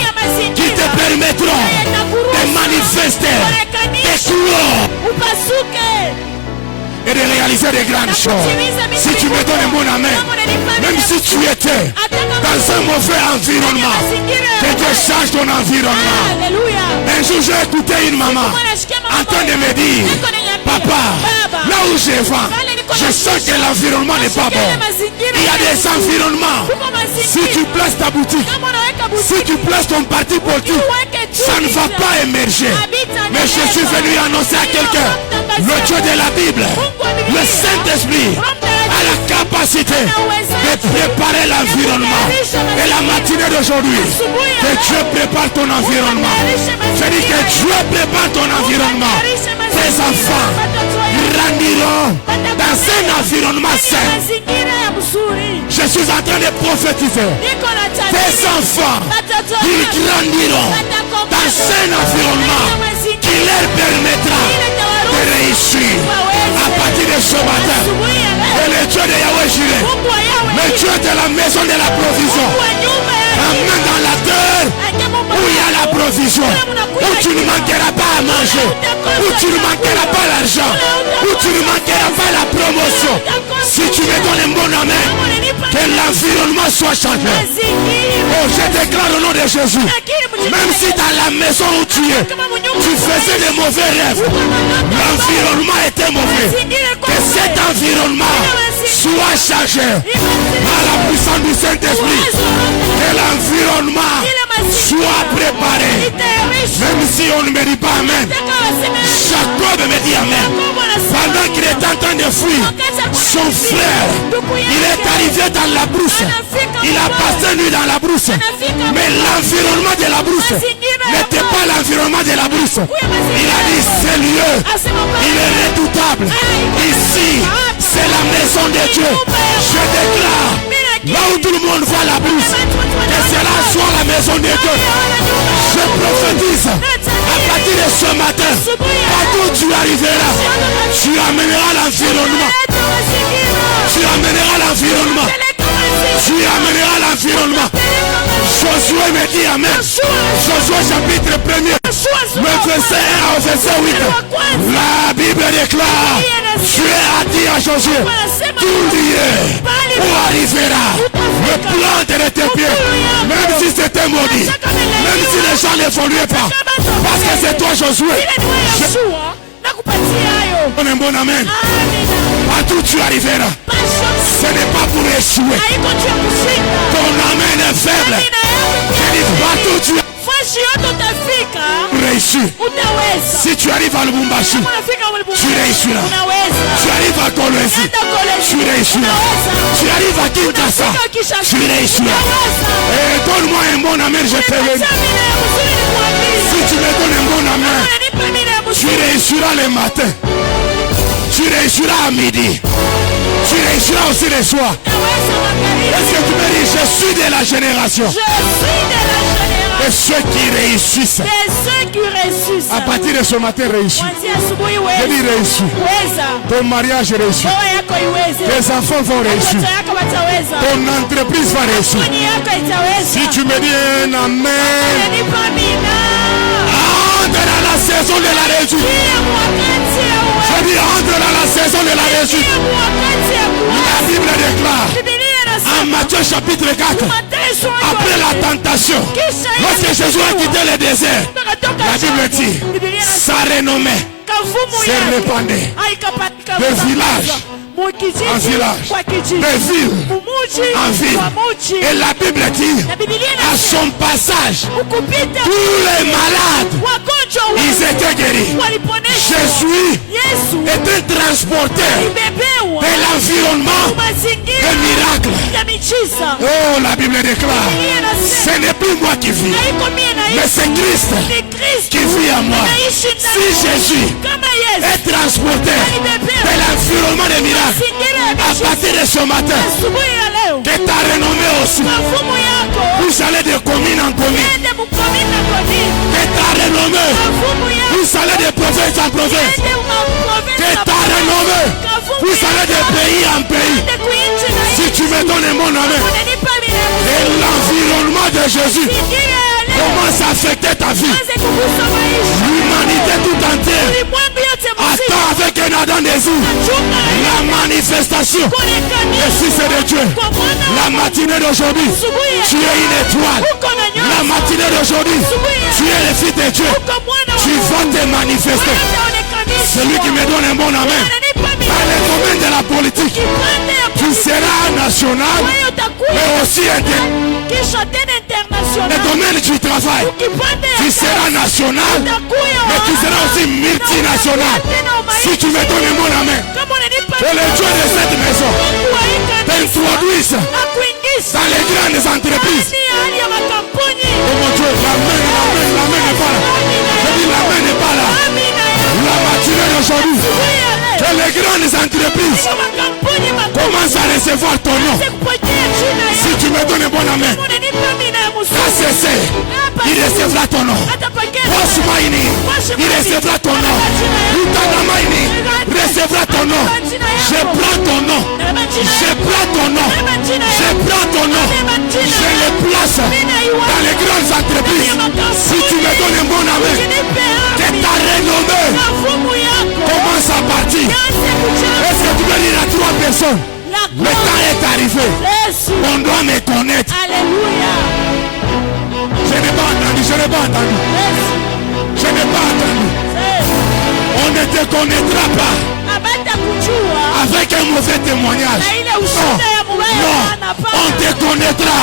qui te permettront de manifester, d'éclore et de réaliser des grandes choses. Si tu me donnes un bon amen, même si tu étais dans un mauvais environnement, que Dieu change ton environnement. Un jour j'ai écouté une maman en train de me dire, papa, là où je vais, je sens que l'environnement n'est pas bon. Il y a des environnements. Si tu places ta boutique, si tu places ton parti politique, ça ne va pas émerger. Mais je suis venu annoncer à quelqu'un, le Dieu de la Bible, le Saint-Esprit a la capacité de préparer l'environnement. Et la matinée d'aujourd'hui, que Dieu prépare ton environnement. Je dis que Dieu prépare ton environnement. Tes enfants grandiront dans un environnement sain. Je suis en train de prophétiser. Tes enfants, ils grandiront dans un environnement qui leur permettra de réussir à partir de ce matin. Et le Dieu de Yahweh Jireh, le Dieu de la maison de la provision, amène dans la terre où il y a la provision, où tu ne manqueras pas à manger, où tu ne manqueras pas l'argent, où tu ne manqueras pas la promotion. Si tu me donnes un bon amen, que l'environnement soit changé. Oh, je déclare au nom de Jésus, même si dans la maison où tu es, tu faisais des mauvais rêves, l'environnement était mauvais, que cet environnement soit changé par la puissance du Saint-Esprit, que l'environnement soit préparé. Même si on ne me dit pas amen, Jacob me dit amen. Pendant qu'il est en train de fuir son frère, il est arrivé dans la brousse, il a passé nuit dans la brousse, mais l'environnement de la brousse n'était pas l'environnement de la brousse. Il a dit, ce lieu, il est redoutable. Ici, c'est la maison de Dieu. Je déclare, là où tout le monde voit la brousse, que cela soit la maison de Dieu. Je prophétise, à partir de ce matin, partout où tu arriveras, tu amèneras l'environnement. Tu amèneras l'environnement. Tu amèneras l'environnement. Josué me dit amen. Josué chapitre 1er, le verset 1 au verset 8. La Bible déclare, Dieu a dit à Josué, tout lieu où arrivera le plan de tes pieds, même si c'était maudit, même si les gens n'évoluaient pas, parce que c'est toi Josué. Donne un bon amen. Partout tu arriveras, ce n'est pas pour échouer. Ton amen est faible. Je dis partout tu réussis. Si tu arrives à Lubumbashi, tu réussiras. Tu arrives à Kolwezi, tu réussiras. Tu arrives à Kinshasa, tu réussiras. Et donne-moi un bon amen, je te bénis. Si tu me donnes un bon amen, tu réussiras le matin. Tu réussiras à midi. Tu réussiras aussi le soir. Est-ce que tu me dis, je suis de la génération. Et ceux qui réussissent. À partir de ce matin, réussis. Je dis réussi. Ton mariage est réussi. Tes enfants vont réussir. Ton entreprise va réussir. Si tu me dis un amen, entre dans la saison de la réussite. Je dis entre dans la saison de la réussite. La Bible déclare en Matthieu chapitre 4, après la tentation, lorsque Jésus a quitté le désert, la Bible dit, sa renommée s'est répandue de village en village, de ville en ville. Et la Bible dit, à son passage, tous les malades, ils étaient guéris. Jésus est un transporteur de l'environnement des miracles. Oh, la Bible déclare, ce n'est plus moi qui vis, mais c'est Christ qui vit en moi. Si Jésus est transporteur de l'environnement des miracles, à partir de ce matin, que ta renommée aussi, vous allez de commune en commune, que ta renommée, vous allez de province en province, que ta renommée, vous allez de pays en pays. Si tu me donnes un bon amen, et l'environnement de Jésus commence à affecter ta vie, l'humanité tout entière attend avec un ardent désir la manifestation des fils de Dieu. La matinée d'aujourd'hui, tu es une étoile. La matinée d'aujourd'hui, tu es le fils de Dieu. Tu vas te manifester. Celui qui me donne un bon amen, dans le domaine de la politique, tu seras national, mais aussi le domaine du travail, tu seras national, mais tu seras aussi multinational. Si tu me donnes un bon amen, que le Dieu de cette maison t'introduise dans les grandes entreprises. Oh mon Dieu, la main n'est pas là. Je dis la main n'est pas là. La matinée d'aujourd'hui, que les grandes entreprises commencent à recevoir ton nom. Si tu me donnes un bon amen, KCC, il recevra ton nom. Wasmaini, il recevra ton nom. Utanamaini, recevra ton nom. Je prends ton nom. Je prends ton nom. Je prends ton nom. Je le place dans les grandes entreprises. Si tu me donnes un bon amen, que ta renommée commence à partir. Est-ce que tu veux dire à 3 personnes? Le temps est arrivé. On doit me connaître. Je n'ai pas entendu. Je n'ai pas entendu. Je n'ai pas entendu. On ne te connaîtra pas avec un mauvais témoignage. Non, on te connaîtra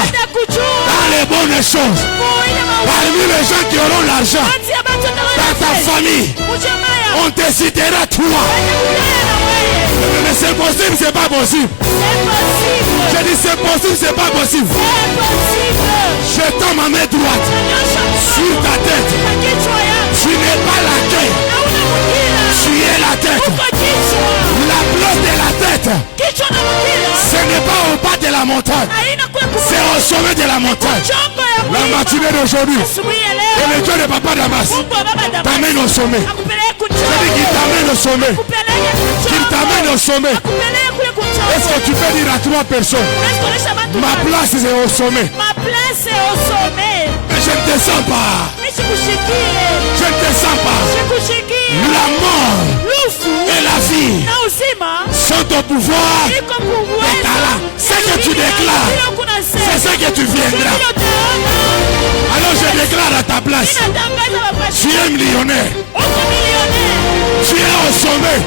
dans les bonnes choses. Parmi les gens qui auront l'argent, dans ta famille, on te citera toi. Mais c'est possible, c'est pas possible. Je dis c'est possible, c'est pas possible. Je tends ma main droite sur ta tête. Tu n'es pas la tête. Tu es la tête. La place de la tête, ce n'est pas au bas de la montagne, c'est au sommet de la montagne. La matinée d'aujourd'hui, et le Dieu de Papa Damas t'amène au sommet. Je dis qu'il t'amène au sommet. Qu'il t'amène au sommet. Est-ce que tu peux dire à 3 personnes, ma place est au sommet? Mais je ne te sens pas. Je ne te sens pas. La mort et la vie sont au pouvoir des talents. Ce que tu déclares, c'est ce que tu viendras. Alors je déclare à ta place, tu es millionnaire. Tu es au sommet.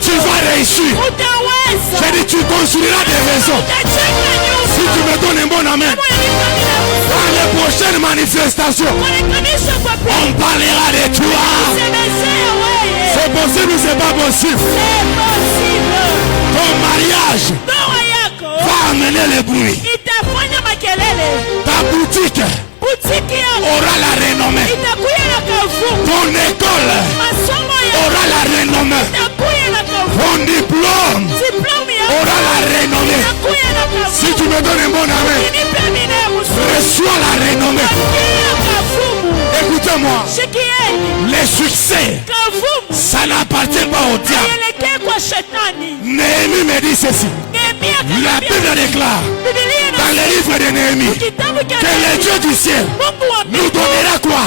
Tu vas réussir. Je dis tu construiras des maisons. Si tu me donnes un bon amen, Dans les prochaines manifestations, on parlera de toi. C'est possible ou c'est pas possible? Ton mariage va amener le bruit. Ta boutique aura la renommée. Ton école aura la renommée. Ton diplôme aura la renommée. Si tu me donnes un bon amen, reçois la renommée. Écoutez-moi, les succès, ça n'appartient pas au diable. Néhémie me dit ceci. La Bible déclare dans le livre de Néhémie que le Dieu du ciel nous donnera quoi?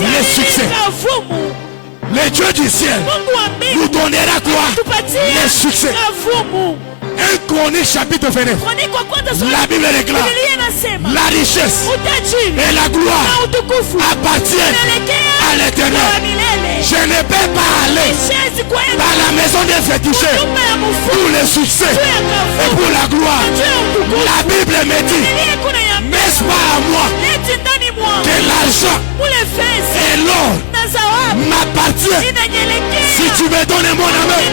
Les succès. Le Dieu du ciel nous donnera quoi? Les succès. 1 Chronique chapitre 29. La Bible déclare la richesse et la gloire appartiennent à l'Éternel. Je ne peux pas aller dans la maison des féticheurs pour le succès et pour la gloire. La Bible me dit, n'est-ce pas à moi que l'argent et l'or m'appartiennent? Si tu me donnes mon amour,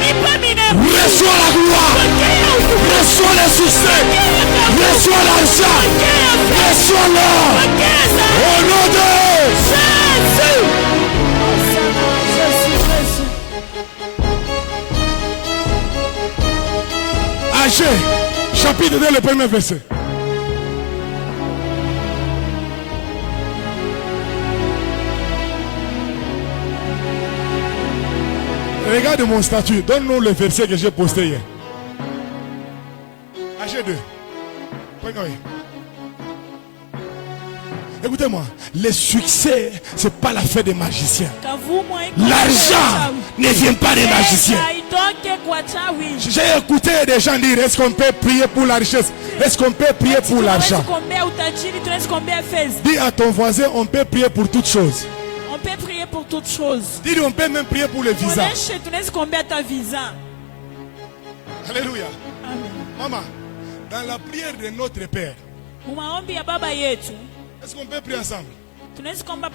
reçois la gloire, reçois le succès, reçois l'argent, reçois l'or. Au nom de Jésus. Agé, chapitre 2, le premier verset. Regarde mon statut, donne-nous le verset que j'ai posté hier. Agé 2. Écoutez-moi, le succès, ce n'est pas l'affaire des magiciens. L'argent ne vient pas des magiciens. J'ai écouté des gens dire, est-ce qu'on peut prier pour la richesse? Est-ce qu'on peut prier pour l'argent? Dis à ton voisin, on peut prier pour toutes choses. On peut prier pour toutes choses. Dis, on peut même prier pour le visa. Alléluia. Maman, dans la prière de notre Père, est-ce qu'on peut prier ensemble?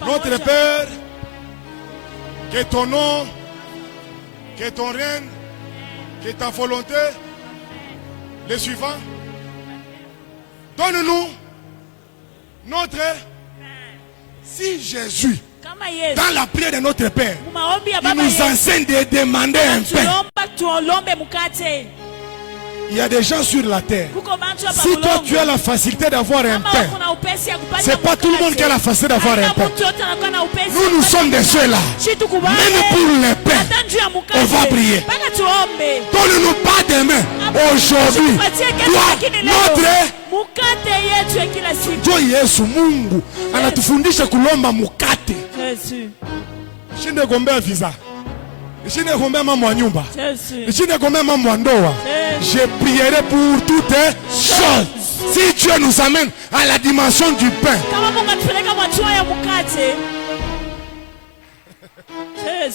Notre Père, que ton nom, que ton règne, que ta volonté, le suivant, donne-nous notre... Si Jésus, dans la prière de notre Père, il nous enseigne de demander un pain. Il y a des gens sur la terre. Si toi tu as la facilité d'avoir un pain, c'est pas tout le monde qui a la facilité d'avoir un pain. Nous sommes de ceux-là. Même pour le pain, on va prier. Donne-nous pas demain, aujourd'hui. Toi, notre Dieu Yesu Mungu anatufundisha kulomba mukate. Shinde gombea visa. Shinde gombea mambo ya nyumba. Shinde gombea mambo ya ndoa. Je prierai pour toutes choses. Si Dieu nous amène à la dimension du pain,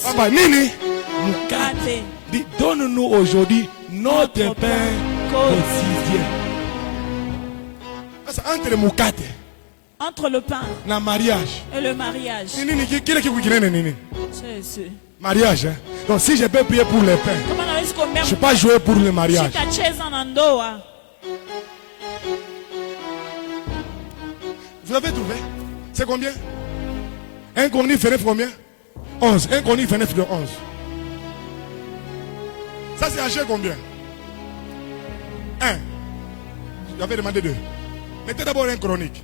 Papa, Nini, donne-nous aujourd'hui notre pain quotidien. Entre mukate, entre le pain et le mariage. Mariage, hein? Donc si je peux prier pour le pain, je ne peux pas jouer pour le mariage. Vous avez trouvé? C'est combien? 1 Chronique 29 combien? 11. 1 Chronique 29 de 11. Ça c'est Agé combien? 1. J'avais demandé 2. Mettez d'abord 1 Chronique.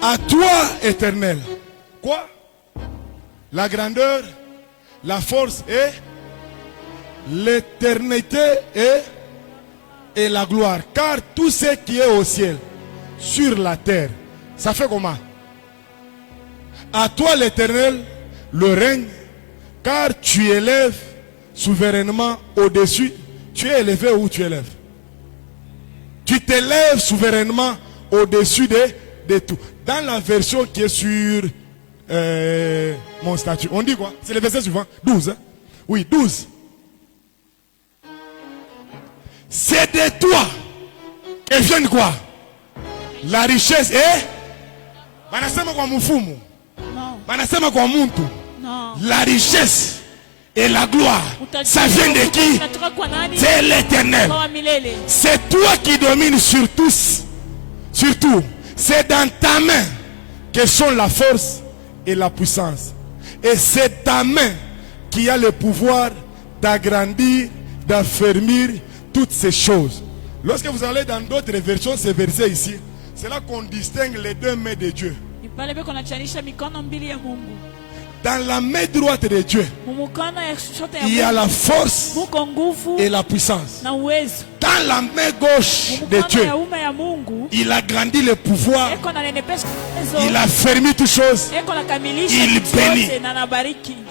À toi, Éternel. Quoi? La grandeur, la force et l'éternité et la gloire. Car tout ce qui est au ciel, sur la terre, ça fait comment? À toi, l'Éternel, le règne, car tu élèves souverainement au-dessus. Tu es élevé où tu élèves? Tu t'élèves souverainement au-dessus de tout. Dans la version qui est sur mon statut, on dit quoi? C'est le verset suivant, 12. Hein? Oui, 12. C'est de toi que vient quoi? La richesse est. Banasema kwa mfumu. Banasema kwa muntu. La richesse et la gloire, ça vient de qui? C'est l'Éternel. C'est toi qui domines sur tous. Surtout, c'est dans ta main que sont la force et la puissance. Et c'est ta main qui a le pouvoir d'agrandir, d'affermir toutes ces choses. Lorsque vous allez dans d'autres versions, ces versets ici, c'est là qu'on distingue les deux mains de Dieu. Dans la main droite de Dieu, il y a la force et la puissance. Dans la main gauche de Dieu, il a grandi le pouvoir, il a fermé toutes choses, il bénit.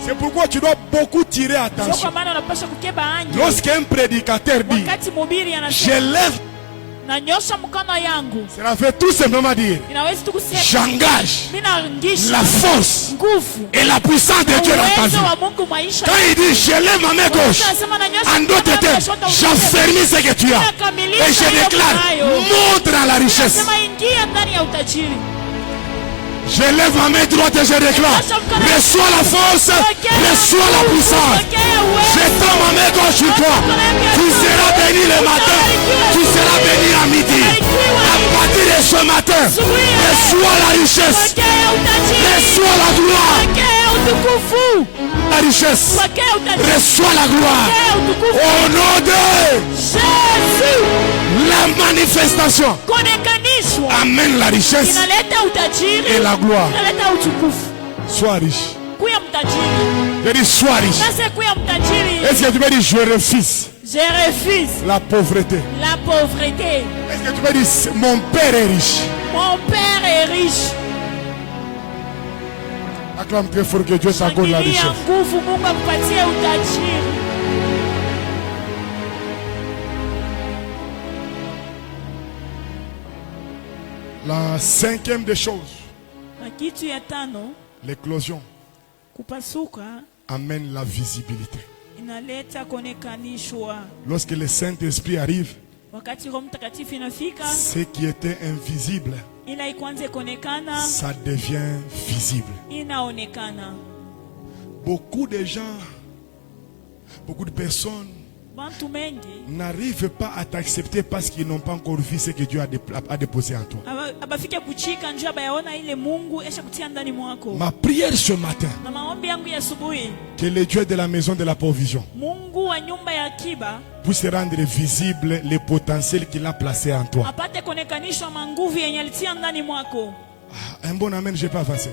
C'est pourquoi tu dois beaucoup tirer attention. Lorsqu'un prédicateur dit, je lève, cela veut tout simplement dire, j'engage la force et la puissance de Dieu dans ta vie. Quand il dit, je lève ma main gauche, en d'autres termes, j'affermis ce que tu as. Et je déclare, montre à la richesse. Je lève ma main droite et je déclare, reçois la force, reçois la puissance. Je tends ma main gauche sur toi. Tu seras béni le matin, tu seras béni à midi. À partir de ce matin, reçois la richesse, reçois la gloire. La richesse, reçois la gloire. Au nom de Jésus, la manifestation amène la richesse et la gloire. Sois riche. Je dis sois riche. Est-ce que tu peux dire je refuse? Je refuse la pauvreté. La pauvreté. Est-ce que tu peux dire mon père est riche? Mon père est riche. Acclame très fort que Dieu s'accorde la richesse. La cinquième des choses, l'éclosion amène la visibilité. Lorsque le Saint-Esprit arrive, ce qui était invisible, ça devient visible. Beaucoup de gens, beaucoup de personnes n'arrivent pas à t'accepter parce qu'ils n'ont pas encore vu ce que Dieu a déposé en toi. Ma prière ce matin, que le Dieu de la maison de la provision puisse rendre visible les potentiels qu'il a placés en toi. Un bon amen, je n'ai pas avancé.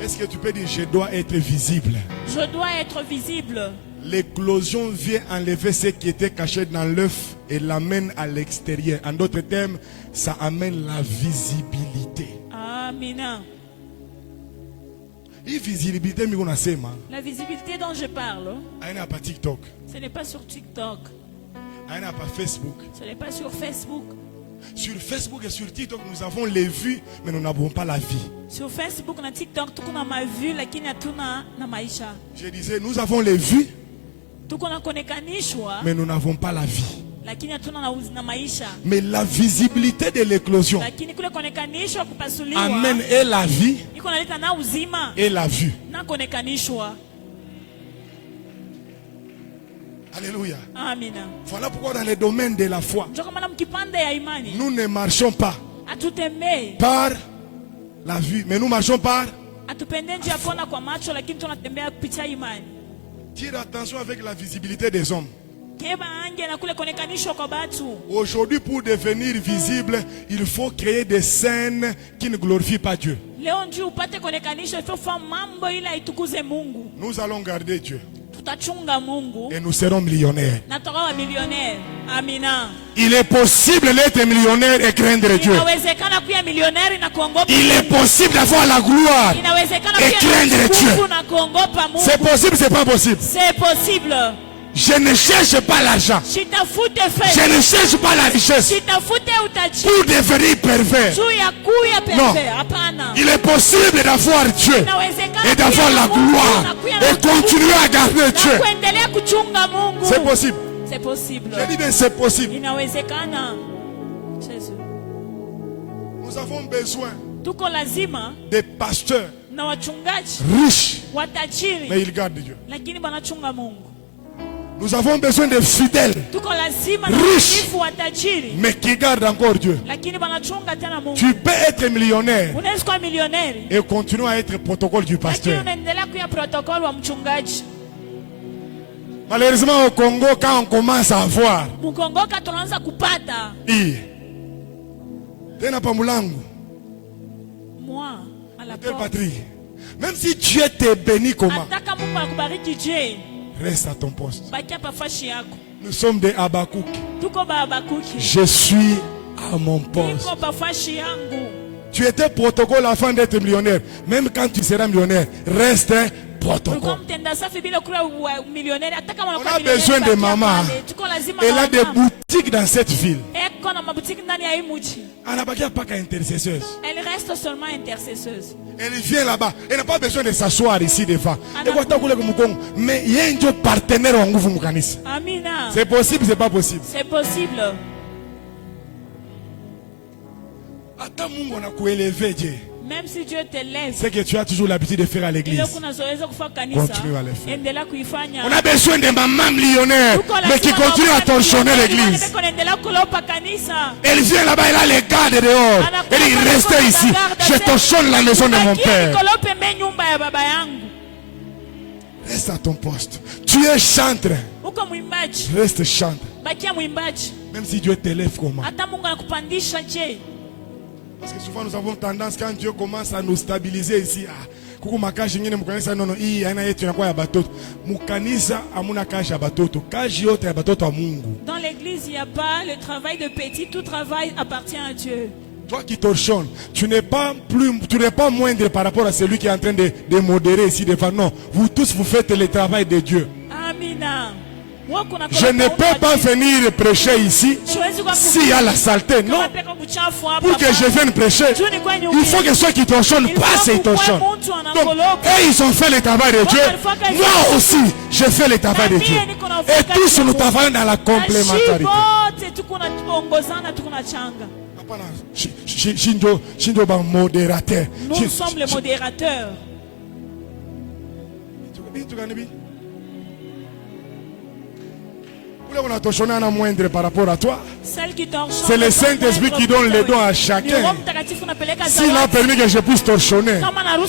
Est-ce que tu peux dire je dois être visible? Je dois être visible. L'éclosion vient enlever ce qui était caché dans l'œuf et l'amène à l'extérieur. En d'autres termes, ça amène la visibilité. Amen. La visibilité dont je parle, ce n'est pas sur TikTok. Ce n'est pas sur Facebook. Sur Facebook et sur TikTok, nous avons les vues, mais nous n'avons pas la vie. Sur Facebook et TikTok, je disais, nous avons les vues, mais nous n'avons pas la vie. Mais la visibilité de l'éclosion amène et la vie et la vue. Alléluia. Amen. Voilà pourquoi dans le domaine de la foi, nous ne marchons pas par la vue, mais nous marchons par. Tire attention avec la visibilité des hommes. Aujourd'hui, pour devenir visible, il faut créer des scènes qui ne glorifient pas Dieu. Nous allons garder Dieu. Et nous serons millionnaires. Il est possible d'être millionnaire et craindre Dieu. Il est possible d'avoir la gloire et craindre Dieu. C'est possible, c'est pas possible. C'est possible. Je ne cherche pas l'argent. Je ne cherche pas la richesse pour devenir pervers. Non. Il est possible d'avoir Dieu et d'avoir la gloire et continuer à garder Dieu. C'est possible. C'est possible. Je dis bien c'est possible. Inawezekana. Jésus. Nous avons besoin Tuko lazima des pasteurs na wachungaji riches, watajiri mais ils gardent Dieu. lakini wanachunga Mungu. Nous avons besoin de fidèles, Tuko lazima na riches, watiifu watajiri mais qui gardent encore Dieu. lakini wanachunga tena Mungu. Tu peux être millionnaire Unaweza kuwa milioneri et continuer à être protocole du lakini pasteur. unaendelea kuwa protokoli wa mchungaji. Malheureusement au Congo, quand on commence à voir, Mkongoka tunaanza kupata tena pa mulangu, moi à la telle porte. patrie. Même si Dieu te bénit comment, Ataka Mungu akubariki je, reste à ton poste. bakia pa fashi yako. Nous sommes des Habakkuk. Tuko ba Habakuki. Je suis à mon poste. Niko pa fashi yangu. Tu étais protocole afin d'être millionnaire. Même quand tu seras millionnaire, reste protocole. On a besoin de maman. Elle a des boutiques dans cette ville. Elle n'a pas qu'à intercesseuse. Elle reste seulement intercesseuse. Elle vient là-bas. Elle n'a pas besoin de s'asseoir ici devant. Mais il y a un partenaire en Nguvu Mukanisa. Amina. C'est possible, c'est pas possible. C'est possible. Attends, Mungu anakuelever Dieu. Même si Dieu t'élève, C'est que tu as toujours l'habitude de faire à l'église. Continue à le faire. On a besoin de mamans millionnaires, mais qui continuent à torchonner l'église. Elle vient là-bas, elle a les gardes dehors. Elle dit, restez ici. Je torchonne la maison de mon père. Reste à ton poste. Tu es chantre. Reste chantre. Même si Dieu t'élève comment. Parce que souvent nous avons tendance, quand Dieu commence à nous stabiliser ici, kuku makashi ngine mukanisa nono hii aina yetu inakuwa ya batoto. Mukanisa amuna kashi ya batoto. Kashi yote ya batoto wa Mungu. Dans l'église, il n'y a pas le travail de petit, tout travail appartient à Dieu. Toi qui torchonnes, tu n'es pas moindre par rapport à celui qui est en train de modérer ici devant. Non, vous tous vous faites le travail de Dieu. Amina. Je ne peux pas venir prêcher ici s'il y a la saleté. Non. Pour que je vienne prêcher, il faut que ceux qui torchonnent passent et torchonnent. Donc, eux, ils ont fait le travail de Dieu. Moi aussi, je fais le travail de Dieu. Et tous nous travaillons dans la complémentarité. Nous sommes les modérateurs. Par rapport à toi, c'est le Saint-Esprit qui donne les dons à chacun. S'il a permis que je puisse torchonner,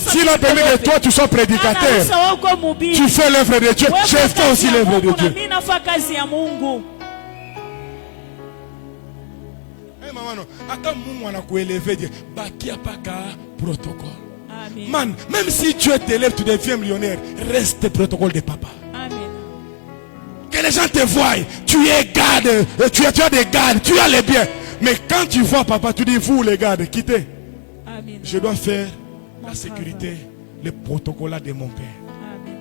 s'il a permis que toi tu sois prédicateur, tu fais l'œuvre de Dieu, je fais aussi l'œuvre de Dieu. Man, même si tu es élève, tu deviens millionnaire, reste protocole de papa. Que les gens te voient, tu es garde, tu as des gardes, tu as les biens. Mais quand tu vois papa, tu dis, vous les gardes, quittez. Amen. Je dois faire la sécurité, le protocole de mon père. Amen.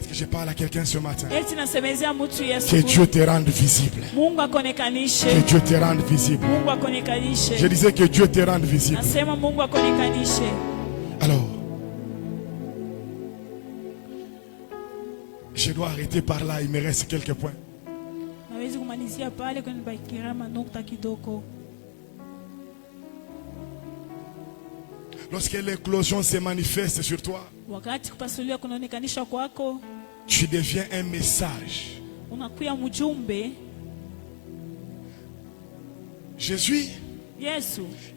Est-ce que je parle à quelqu'un ce matin? Que Dieu te rende visible. Que Dieu te rende visible. Je disais que Dieu te rende visible. Alors, je dois arrêter par là, il me reste quelques points. Lorsque l'éclosion se manifeste sur toi, tu deviens un message. Jésus,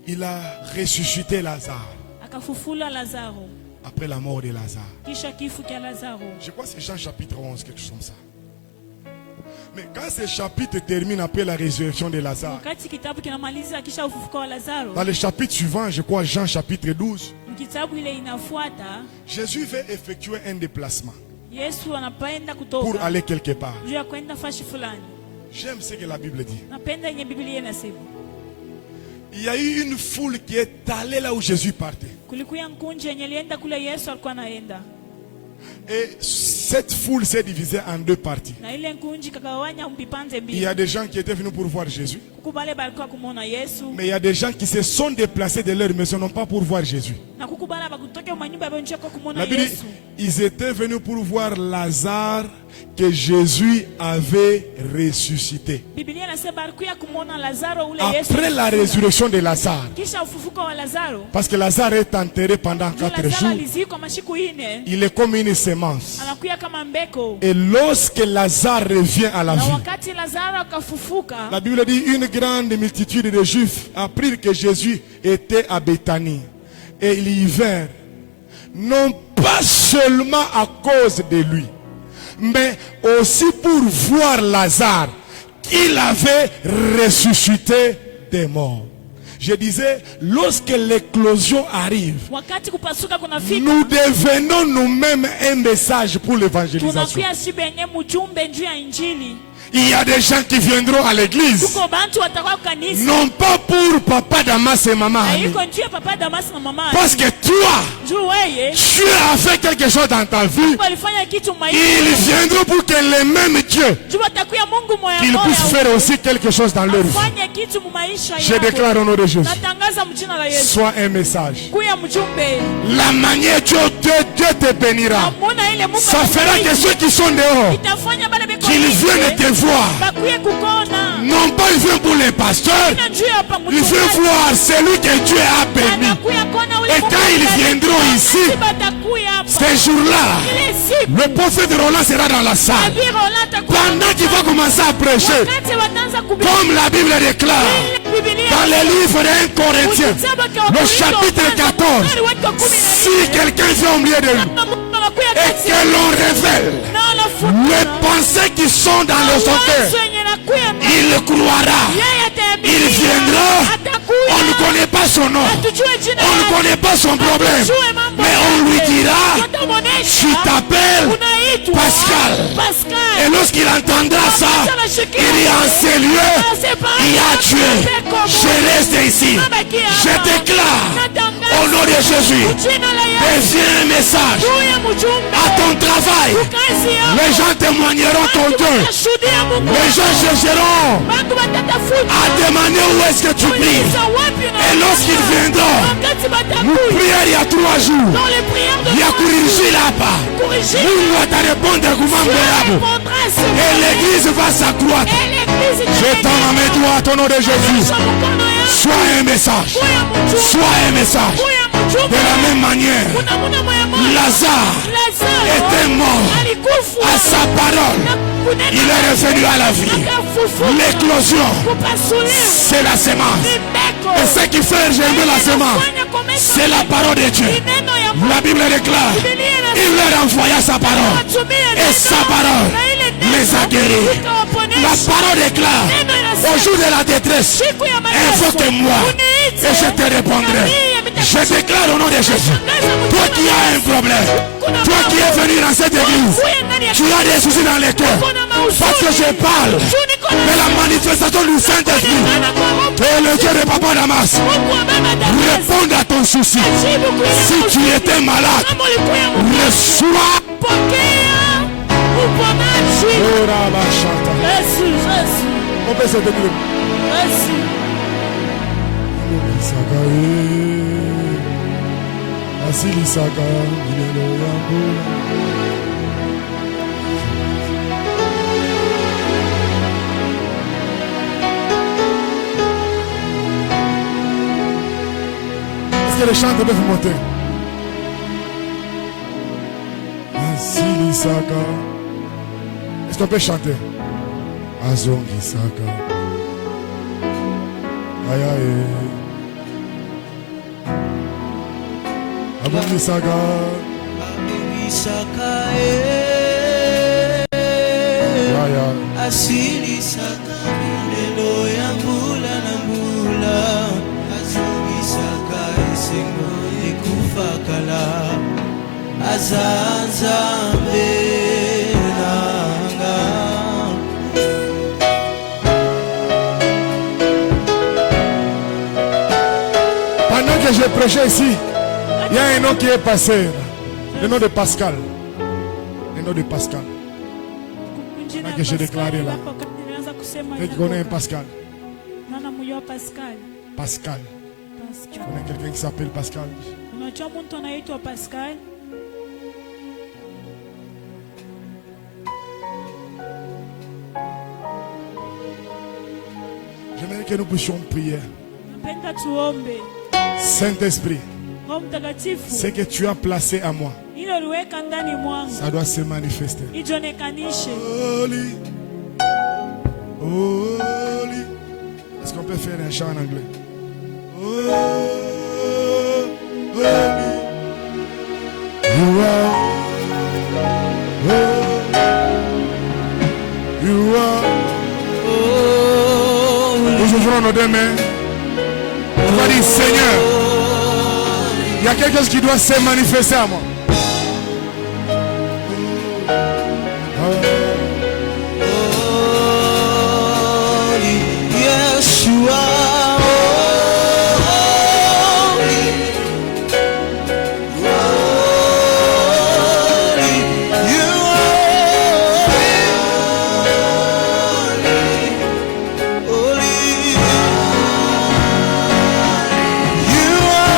il a ressuscité Lazare après la mort de Lazare. Je crois que c'est Jean chapitre 11, quelque chose comme ça. Mais quand ce chapitre termine après la résurrection de Lazare, dans le chapitre suivant, je crois Jean chapitre 12, Jésus veut effectuer un déplacement pour aller quelque part. J'aime ce que la Bible dit. Il y a eu une foule qui est allée là où Jésus partait. Et cette foule s'est divisée en deux parties. Il y a des gens qui étaient venus pour voir Jésus. Mais il y a des gens qui se sont déplacés de leur maison non pas pour voir Jésus. La Bible dit, ils étaient venus pour voir Lazare que Jésus avait ressuscité. Après la résurrection de Lazare, parce que Lazare est enterré pendant 4 jours, il est comme une sémence. Et lorsque Lazare revient à la vie, la Bible dit une grande multitude de Juifs apprirent que Jésus était à Béthanie. Et ils y vinrent, non pas seulement à cause de lui, mais aussi pour voir Lazare, qu'il avait ressuscité des morts. Je disais, lorsque l'éclosion arrive, nous devenons nous-mêmes un message pour l'évangélisation. Il y a des gens qui viendront à l'église, non pas pour papa Damas et maman, parce que toi, tu as fait quelque chose dans ta vie. Ils viendront pour que les mêmes dieux, qu'ils puissent faire aussi quelque chose dans leur vie. Je déclare au nom de Jésus, sois un message. La manière dont Dieu te bénira, ça fera que ceux qui sont dehors, qu'ils viennent te voir. Non pas ils viennent pour les pasteurs, ils viennent voir celui que Dieu a béni. Et quand ils viendront ici, ces jours-là, le prophète Roland sera dans la salle. Pendant qu'il va commencer à prêcher, comme la Bible déclare dans le livre de 1 Corinthiens, le chapitre 14, si quelqu'un vient au milieu de lui et que l'on révèle les pensées qui sont dans le son cœur, il le croira, il viendra. On ne connaît pas son nom, on ne connaît pas son problème, mais on lui dira, tu t'appelles Pascal. Et lorsqu'il entendra ça, il y a en ces lieux, il y a Dieu. Je reste ici, je déclare au nom de Jésus, deviens un message à ton travail. Les gens témoigneront ton Dieu. Les gens chercheront à demander où est-ce que tu pries. Et lorsqu'ils viendront, nous prions il y a 3 jours. Il y a Kouriji là-bas. Nous allons te répondre et l'église va s'accroître. Je tends ma main droite au nom de Jésus. Sois un message. Sois un message. De la même manière, Lazare était mort. À sa parole, il est revenu à la vie. L'éclosion, c'est la sémence. Et ce qui fait germer la sémence, c'est la parole de Dieu. La Bible déclare, il leur envoya sa parole. Et sa parole les a guéris. La parole déclare, au jour de la détresse, invoque-moi et je te répondrai. Je déclare au nom de Jésus, toi qui as un problème, toi qui es venu dans cette église, tu as des soucis dans les cœurs, parce que je parle de la manifestation du Saint-Esprit. Et le Dieu de Papa Damas répond à ton souci. Si tu étais malade, reçois. On peut se déclarer. Asili Saka, Milelo Yango. Est-ce que les chants peuvent monter? Asili Saka. Est-ce qu'on peut chanter? Azongi Saka. Aïe aïe. Abongi Saka. Abongi Saka. Asili Saka. Milelo ya mbula na mbula. Azongi Saka. Esengo ekufa kala. Azanzambe nanga. Pendant que j'ai prêché ici, il y a un nom qui est passé, le nom de Pascal. Le nom de Pascal. Que j'ai déclaré là. Qui connaît un Pascal? Pascal. Tu connais quelqu'un qui s'appelle Pascal? J'aimerais que nous puissions prier. Saint-Esprit, ce que tu as placé à moi, ça doit se manifester. Holy. Holy. Est-ce qu'on peut faire un chant en anglais? Holy. You are. You are. Nous ouvrons nos deux mains. On va dire, Seigneur, il y a quelque chose qui doit se manifester à moi. Yes, you are holy. You are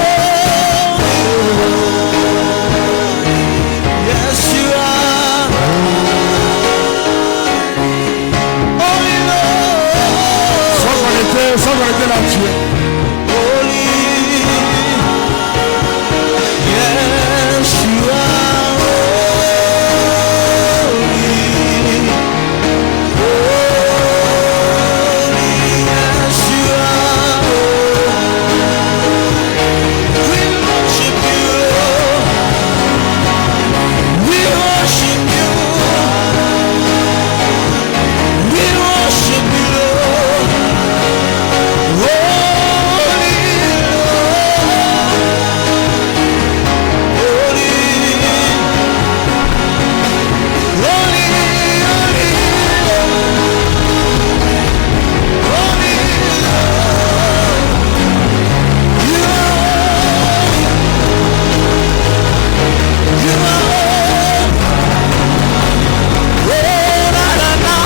holy. Yes, you are holy, Lord. Sans arrêter là-dessus. Holy. Yes, you are holy. Holy. Yes, you are holy. We worship you. We worship you. We worship you, Lord. Holy, holy, holy, holy, you are, oh, la, la, la.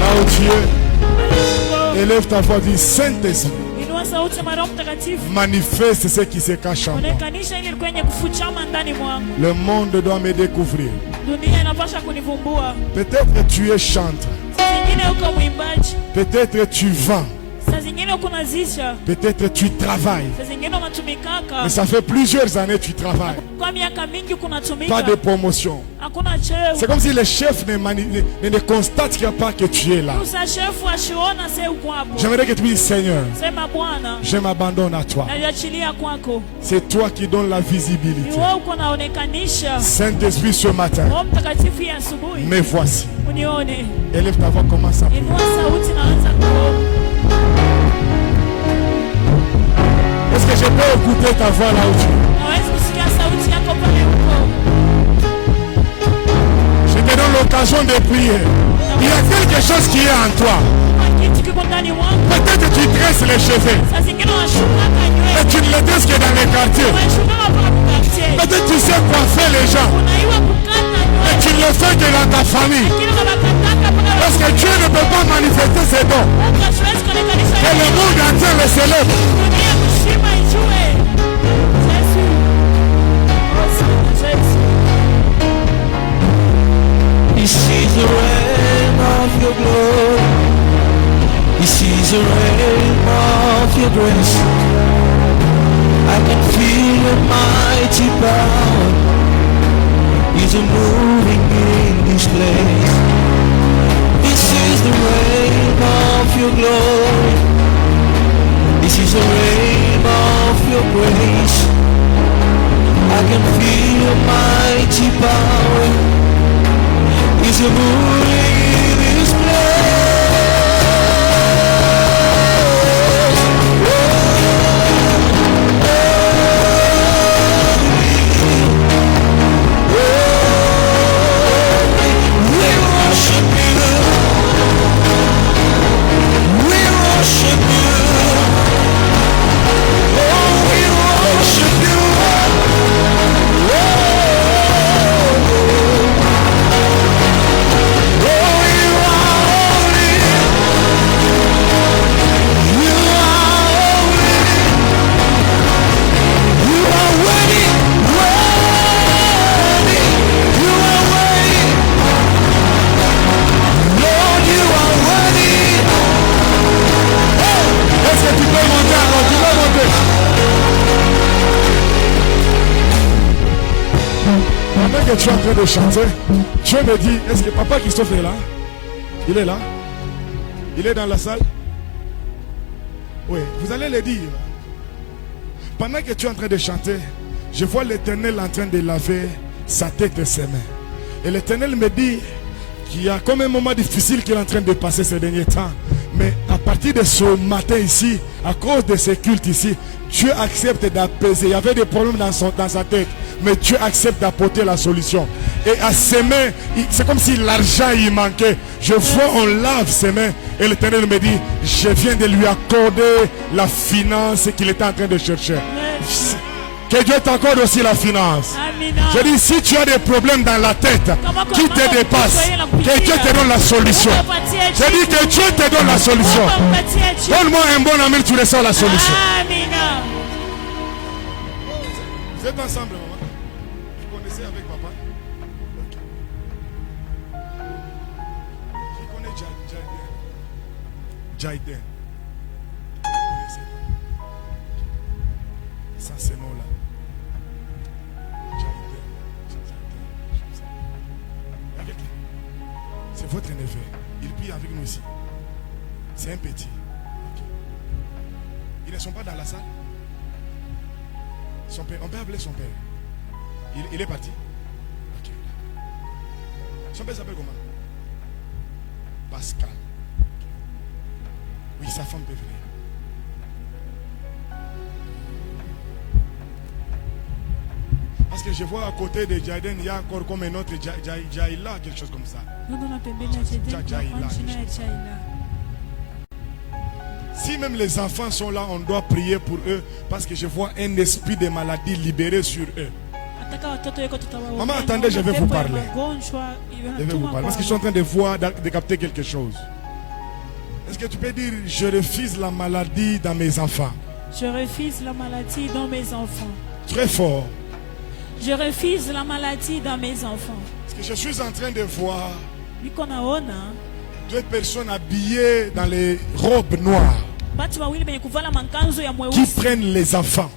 Là où tu es, élève ta voix, dis Saint-Esprit, Inua sauti ya Roho Mtakatifu. manifeste ce qui se cache en moi. Onekanisha ili kwenye kufuchama ndani mwangu. Le monde doit me découvrir. Dunia inapasha kunivumbua. Peut-être tu es chanteur. Saa zingine uko mwimbaji. Peut-être tu vends. Saa zingine uko nazisha. Peut-être tu travailles. Saa zingine unatumikaka. Mais ça fait plusieurs années que tu travailles. Kwa miaka mingi kunatumika. Pas de promotion. Hakuna cheo. C'est comme si le chef ne constate pas que tu es là. Usa shefu ashiona se uko hapo. J'aimerais que tu dises Seigneur, Sema Bwana, je m'abandonne à toi. najiachilia kwako. C'est toi qui donnes la visibilité. Ni wewe uko naonekanisha. Saint-Esprit, ce matin, Roho Mtakatifu ya asubuhi. me voici. Unione. Élève ta voix, commence à prier. Inua sauti na anza kuomba. Est-ce que je peux écouter ta voix là où tu es? Naweza kusikia sauti yako pale uko. Je te donne l'occasion de prier. Il y a quelque chose qui est en toi. Kuna kitu kiko ndani mwangu. Peut-être tu tresses les cheveux, Saa zingine unashuka nywele. mais tu ne les tresses que dans les quartiers. Unashuka hapa quartier. Peut-être tu sais coiffer les gens, Unaiwa kukata mais nywele. tu ne le fais que dans ta famille. Lakini unakataka mpaka Parce que Dieu ne peut pas manifester ses dons. Mungu hasiwezi kuonekanisha. Que le monde entier le célèbre. Dunia mzima ijue. Yesu. Yesu. He sees the rain of your glory. He sees the rain of your grace. I can feel your mighty power. He's moving in this place. This is the rain of your glory. This is the rain of your grace. I I can feel your mighty power. Is a moving in this place. We worship you. We worship you. Oh, we worship you. Pendant que tu es en train de chanter, Dieu me dit, est-ce que Papa Christophe est là? Il est là? Il est dans la salle? Oui, vous allez le dire. Pendant que tu es en train de chanter, je vois l'Éternel en train de laver sa tête et ses mains. Et l'Éternel me dit qu'il y a comme un moment difficile qu'il est en train de passer ces derniers temps. Mais à partir de ce matin ici, à cause de ces cultes ici, Dieu accepte d'apaiser. Il y avait des problèmes dans sa tête, mais Dieu accepte d'apporter la solution. Et à ses mains, c'est comme si l'argent il manquait. Je vois, on lave ses mains. Et l'Éternel me dit, je viens de lui accorder la finance qu'il était en train de chercher. Que Dieu t'accorde aussi la finance. Je dis, si tu as des problèmes dans la tête qui te dépassent, que Dieu te donne la solution. Je dis que Dieu te donne la solution. Donne-moi un bon ami, tu reçois la solution. Vous êtes ensemble, maman? Vous connaissez avec papa? Okay. Qui connaît Jaiden? Vous connaissez? Ça, c'est nom là. C'est votre neveu. Il prie avec nous ici. C'est un petit. Okay. Ils ne sont pas dans la salle. Son père, on peut appeler son père. Il est parti. Okay. Son père s'appelle comment? Pascal. Okay. Oui, sa femme peut venir. Parce que je vois à côté de Jaden, il y a encore comme un autre Jaïla, quelque chose comme ça. Si même les enfants sont là, on doit prier pour eux parce que je vois un esprit de maladie libéré sur eux. Maman, attendez, je vais vous parler. Je vais vous parler parce que je suis en train de voir, de capter quelque chose. Est-ce que tu peux dire, je refuse la maladie dans mes enfants? Je refuse la maladie dans mes enfants. Très fort. Je refuse la maladie dans mes enfants. Parce que je suis en train de voir deux personnes habillées dans les robes noires qui prennent les enfants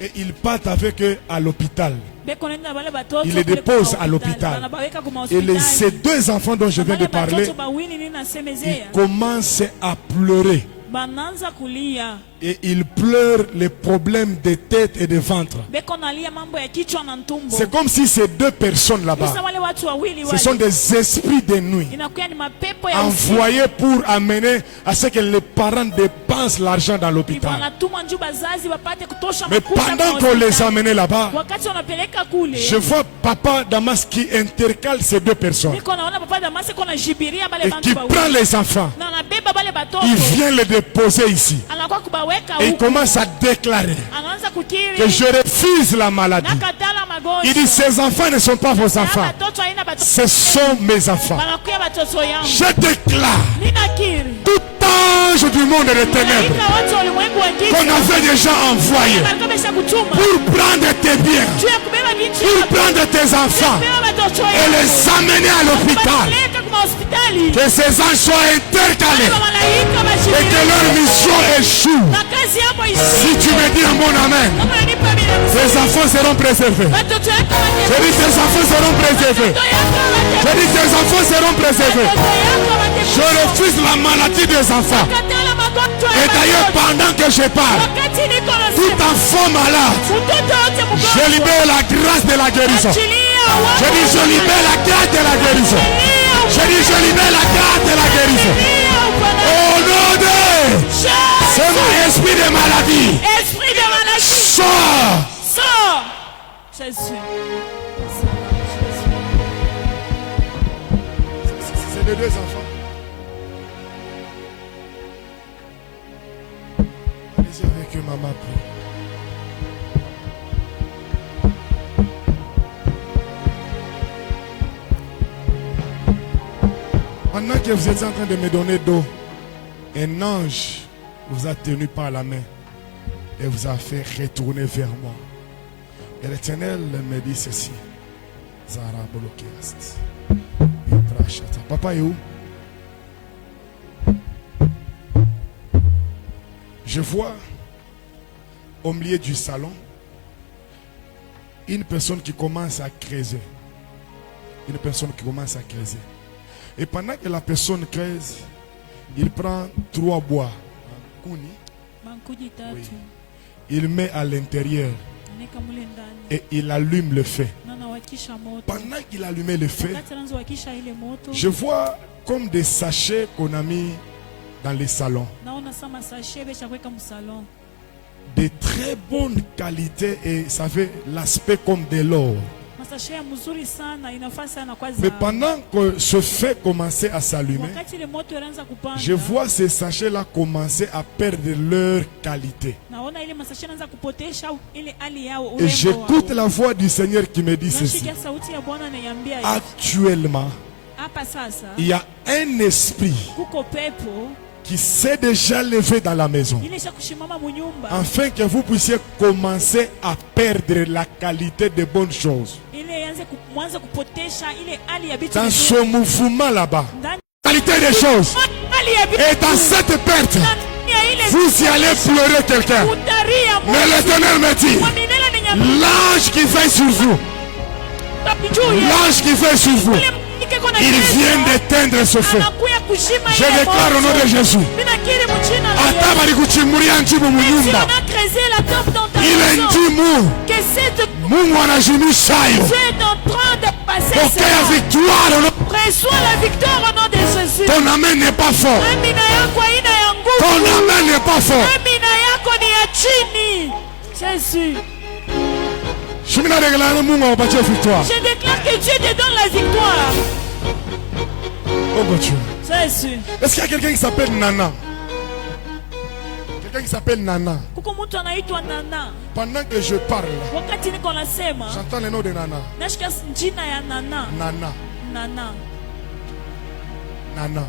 et ils partent avec eux à l'hôpital. Ils les déposent à l'hôpital. Et ces deux enfants dont je viens de parler, ils commencent à pleurer. Et ils pleurent les problèmes de tête et de ventre. C'est comme si ces deux personnes là-bas, ce sont des esprits de nuit envoyés pour amener à ce que les parents dépensent l'argent dans l'hôpital. Mais pendant qu'on les amenait là-bas, je vois Papa Damas qui intercale ces deux personnes et qui prend les enfants. Il vient les déposer ici. Et il commence à déclarer que je refuse la maladie. Il dit, ces enfants ne sont pas vos enfants. Ce sont mes enfants. Je déclare tout ange du monde des ténèbres qu'on avait déjà envoyé pour prendre tes biens, pour prendre tes enfants et les amener à l'hôpital. Que ces anges soient intercalés et que leur mission échoue. Si tu me dis un bon amen, tes enfants seront préservés. Je dis tes enfants seront préservés. Je dis tes enfants seront préservés. Je refuse la maladie des enfants. Et d'ailleurs, pendant que je parle, Tout enfant malade, je libère la grâce de la guérison. Je dis, je libère la grâce de la guérison. Je dis, je libère la grâce de la guérison. Au nom de c'est mon esprit de maladie. Esprit de maladie. Sors. Sors. Jésus. C'est les deux enfants. Allez-y avec eux, maman. Pendant que vous étiez en train de me donner d'eau, un ange vous a tenu par la main et vous a fait retourner vers moi. Et l'Éternel me dit ceci. Papa est où? Je vois au milieu du salon une personne qui commence à creuser. Une personne qui commence à creuser. Et pendant que la personne creuse, il prend 3 bois. Oui. Il met à l'intérieur et il allume le feu. Pendant qu'il allumait le feu, je vois comme des sachets qu'on a mis dans les salons. De très bonne qualité et ça fait l'aspect comme de l'or. Mais pendant que ce feu commençait à s'allumer, je vois ces sachets-là commencer à perdre leur qualité. Et j'écoute la voix du Seigneur qui me dit ceci. Actuellement, il y a un esprit qui s'est déjà levé dans la maison, afin que vous puissiez commencer à perdre la qualité de bonnes choses. Dans ce mouvement là-bas, la qualité des choses, et dans cette perte, vous y allez pleurer quelqu'un. Mais l'Éternel me dit, l'ange qui fait sur vous, l'ange qui fait sur vous, il vient d'éteindre ce feu. Je déclare au nom de Jésus. Il est dit Mungu anajimshayo. Pokea victoire. Reçois la victoire au nom de Jésus. Ton amen n'est pas fort. Ton amen n'est pas fort. Jésus. Je déclare que Dieu te donne la victoire. Oh mon Dieu. Jésus. Est-ce qu'il y a quelqu'un qui s'appelle Nana? Quelqu'un qui s'appelle Nana. Pendant que je parle, j'entends le nom de Nana. Nana. Nana. Nana.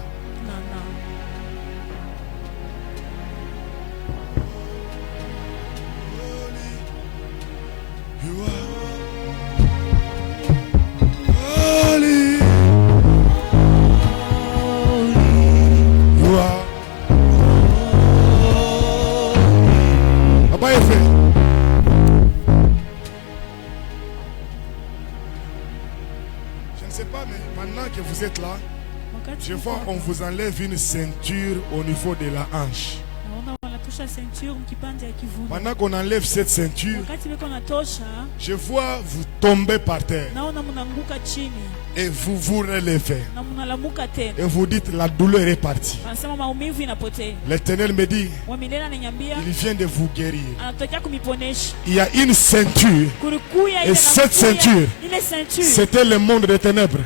You are holy. You are Papa est fait. Je ne sais pas, mais pendant que vous êtes là, je vois qu'on vous enlève une ceinture au niveau de la hanche. Pendant qu'on enlève cette ceinture, je vois vous tomber par terre. Et vous vous relevez. Et vous dites la douleur est partie. L'Éternel me dit, il vient de vous guérir. Il y a une ceinture. Et cette ceinture, c'était le monde des ténèbres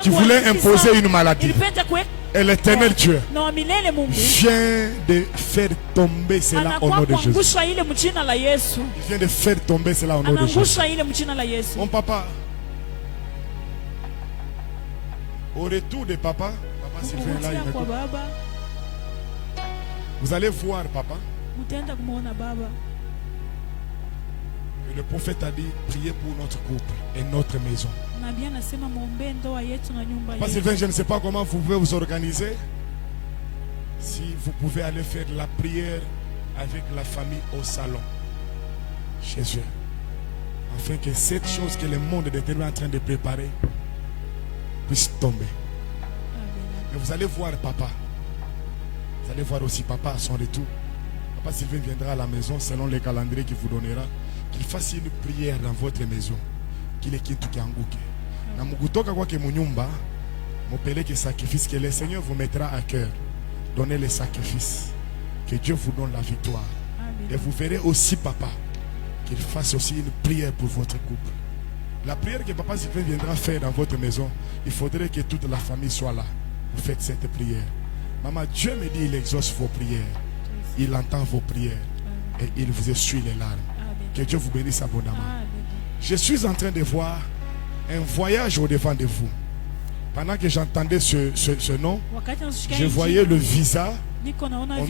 qui voulait imposer une maladie. Et l'Éternel Dieu vient de faire tomber cela au nom de Jésus. Il vient de faire tomber cela au nom de Jésus. Mon papa, au retour de papa Sylvain là, vous allez voir papa. Et le prophète a dit, priez pour notre couple et notre maison. Papa Sylvain, je ne sais pas comment vous pouvez vous organiser. Si vous pouvez aller faire la prière avec la famille au salon, chez eux, afin que cette chose que le monde est en train de préparer puisse tomber. Et vous allez voir papa. Vous allez voir aussi papa à son retour. Papa Sylvain viendra à la maison selon le calendrier qu'il vous donnera. Qu'il fasse une prière dans votre maison. Qu'il est kintu kianguke. Na mugutoka kwa ke munyumba, mopele ke sacrifice que le Seigneur vous mettra à cœur. Donnez les sacrifices. Que Dieu vous donne la victoire. Et vous verrez aussi, papa, qu'il fasse aussi une prière pour votre couple. La prière que papa Sylvain viendra faire dans votre maison, il faudrait que toute la famille soit là. Vous faites cette prière. Maman, Dieu me dit, il exauce vos prières. Il entend vos prières. Et il vous essuie les larmes. Que Dieu vous bénisse abondamment. Je suis en train de voir un voyage au-devant de vous. Pendant que j'entendais ce nom, je voyais le visa.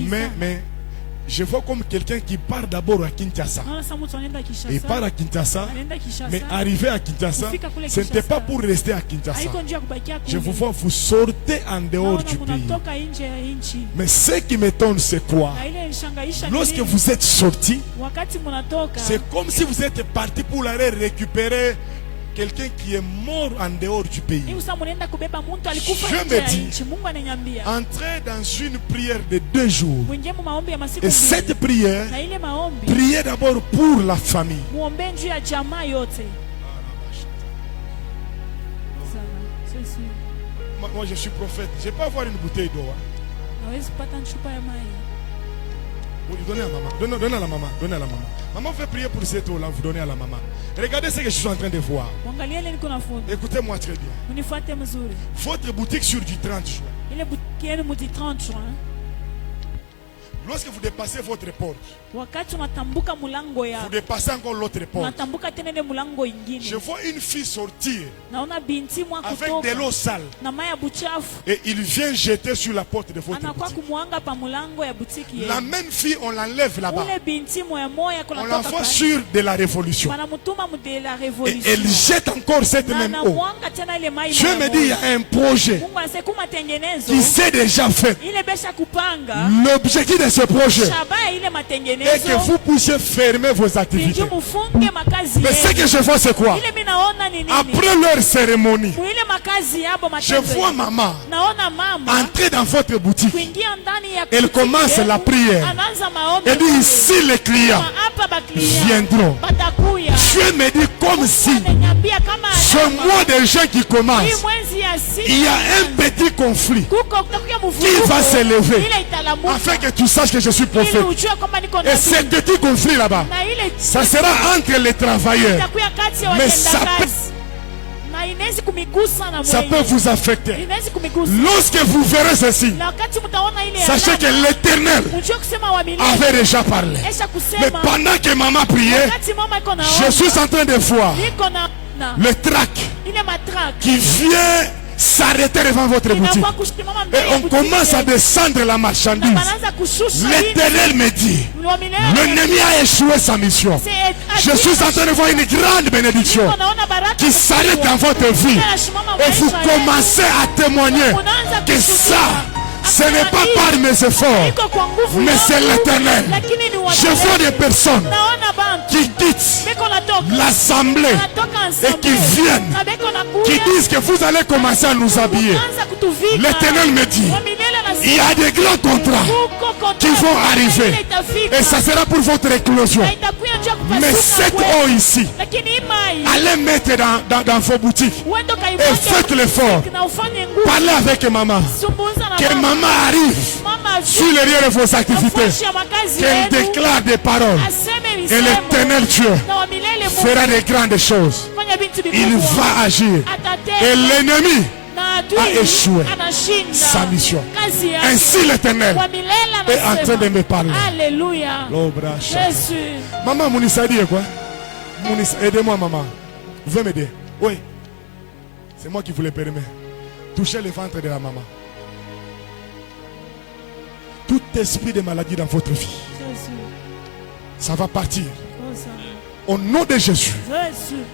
Mais je vois comme quelqu'un qui part d'abord à Kinshasa. Il part à Kinshasa, mais arrivé à Kinshasa, ce n'était pas pour rester à Kinshasa. Je vous vois, vous sortez en dehors du pays. Mais ce qui m'étonne, c'est quoi? Lorsque vous êtes sorti, c'est comme si vous êtes parti pour aller récupérer quelqu'un qui est mort en dehors du pays. Je me dis, entrez dans une prière de 2 jours. Et cette prière, priez d'abord pour la famille. Moi je suis prophète. Je ne peux pas avoir une bouteille d'eau. Donnez à maman. Donnez à la maman. Donnez à la maman. Maman fait prier pour cette eau-là. Vous donnez à la maman. Regardez ce que je suis en train de voir. Écoutez-moi très bien. Votre boutique sur du 30 juin. Lorsque vous dépassez votre porte, vous dépassez encore l'autre porte. Je vois une fille sortir avec de l'eau sale. Et il vient jeter sur la porte de votre boutique. La même fille, on l'enlève là-bas. On l'envoie sur de la révolution. Et elle jette encore cette même eau. Dieu me dit, il y a un projet qui s'est déjà fait. L'objectif de ce projet est que vous puissiez fermer vos activités. Mais ce que je vois, c'est quoi? Après leur cérémonie, je vois maman entrer dans votre boutique. Elle commence la prière. Elle dit, ici les clients viendront. Dieu me dit comme si ce mois de gens qui commence, il y a un petit conflit qui va s'élever afin que tu saches que je suis prophète. Et ce petit conflit là-bas, ça sera entre les travailleurs. Mais ça peut vous affecter. Lorsque vous verrez ceci, sachez que l'Éternel avait déjà parlé. Mais pendant que maman priait, je suis en train de voir le trac qui vient s'arrêter devant votre boutique. Et on commence à descendre la marchandise. L'Éternel me dit, l'ennemi a échoué sa mission. Je suis en train de voir une grande bénédiction qui s'arrête dans votre vie. Et vous commencez à témoigner que ça, ce n'est pas par mes efforts, mais c'est l'Éternel. Je vois des personnes qui quittent l'assemblée et qui viennent, qui disent que vous allez commencer à nous habiller. L'Éternel me dit, il y a des grands contrats qui vont arriver et ça sera pour votre éclosion. Mais cette eau ici, allez mettre dans vos boutiques et faites l'effort. Parlez avec maman. Que maman arrive sur les lieux de vos activités. Qu'elle déclare des paroles. Et l'Éternel Dieu fera des grandes choses. Il va agir. Et l'ennemi a échoué sa mission. Ainsi l'Éternel est en train de me parler. Alléluia. Maman, Mounissa dit quoi? Aidez-moi, maman. Vous pouvez m'aider? Oui. C'est moi qui vous le permets. Touchez le ventre de la maman. Tout esprit de maladie dans votre vie, ça va partir. Au nom de Jésus,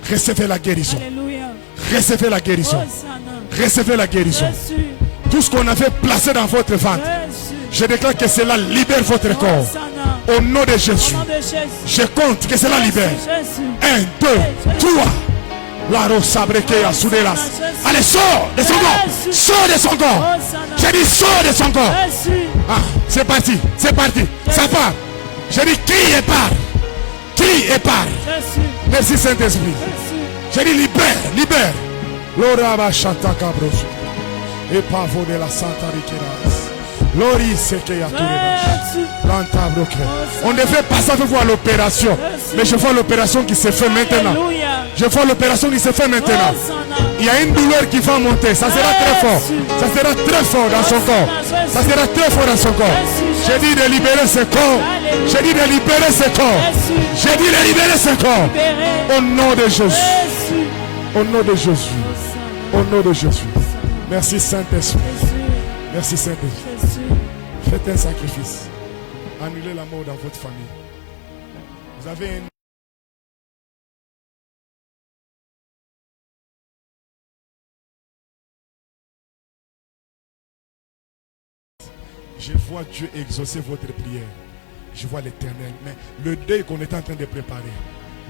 recevez la guérison. Recevez la guérison. Recevez la guérison. Tout ce qu'on avait placé dans votre ventre, je déclare que cela libère votre corps. Au nom de Jésus, je compte que cela libère. 1, 2, 3. La rosa brequea suderas. Allez, sors de son corps. Sors de son corps. J'ai dit sors de son corps. Ah, c'est parti. C'est parti. Ça part. Je dis crie et parle. Crie et parle. Merci Saint-Esprit. Je dis libère. L'oraba chanta cabroso. Et pavo de la Santa Riqueras. Lori seke ya on devait passer avec vous à l'opération. Mais je vois l'opération qui se fait maintenant. Je vois l'opération qui se fait maintenant. Il y a une douleur qui va monter. Ça sera très fort. Ça sera très fort dans son corps. Ça sera très fort dans son corps. J'ai dit de libérer ce corps. J'ai dit de libérer ce corps. J'ai dit de libérer ce corps. Au nom de Jésus. Au nom de Jésus. Au nom de Jésus. Merci Saint-Esprit. Merci Saint-Esprit. Faites un sacrifice. Annulez la mort dans votre famille. Vous avez un... Je vois Dieu exaucer votre prière. Je vois l'Éternel. Mais le deuil qu'on est en train de préparer,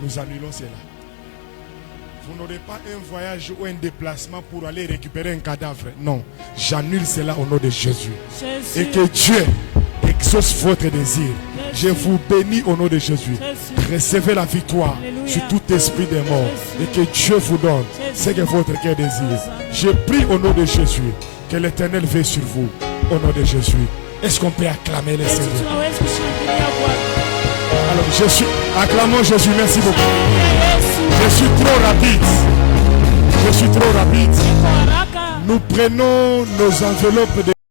nous annulons cela. Vous n'aurez pas un voyage ou un déplacement pour aller récupérer un cadavre. Non, j'annule cela au nom de Jésus. Et que Dieu exauce votre désir. Je vous bénis au nom de Jésus. Recevez la victoire sur tout esprit des morts. Et que Dieu vous donne ce que votre cœur désire. Je prie au nom de Jésus que l'Éternel veille sur vous. Au nom de Jésus. Est-ce qu'on peut acclamer le Seigneur? Alors, acclamons Jésus. Merci beaucoup. Je suis trop rapide. Je suis trop rapide. Nous prenons nos enveloppes de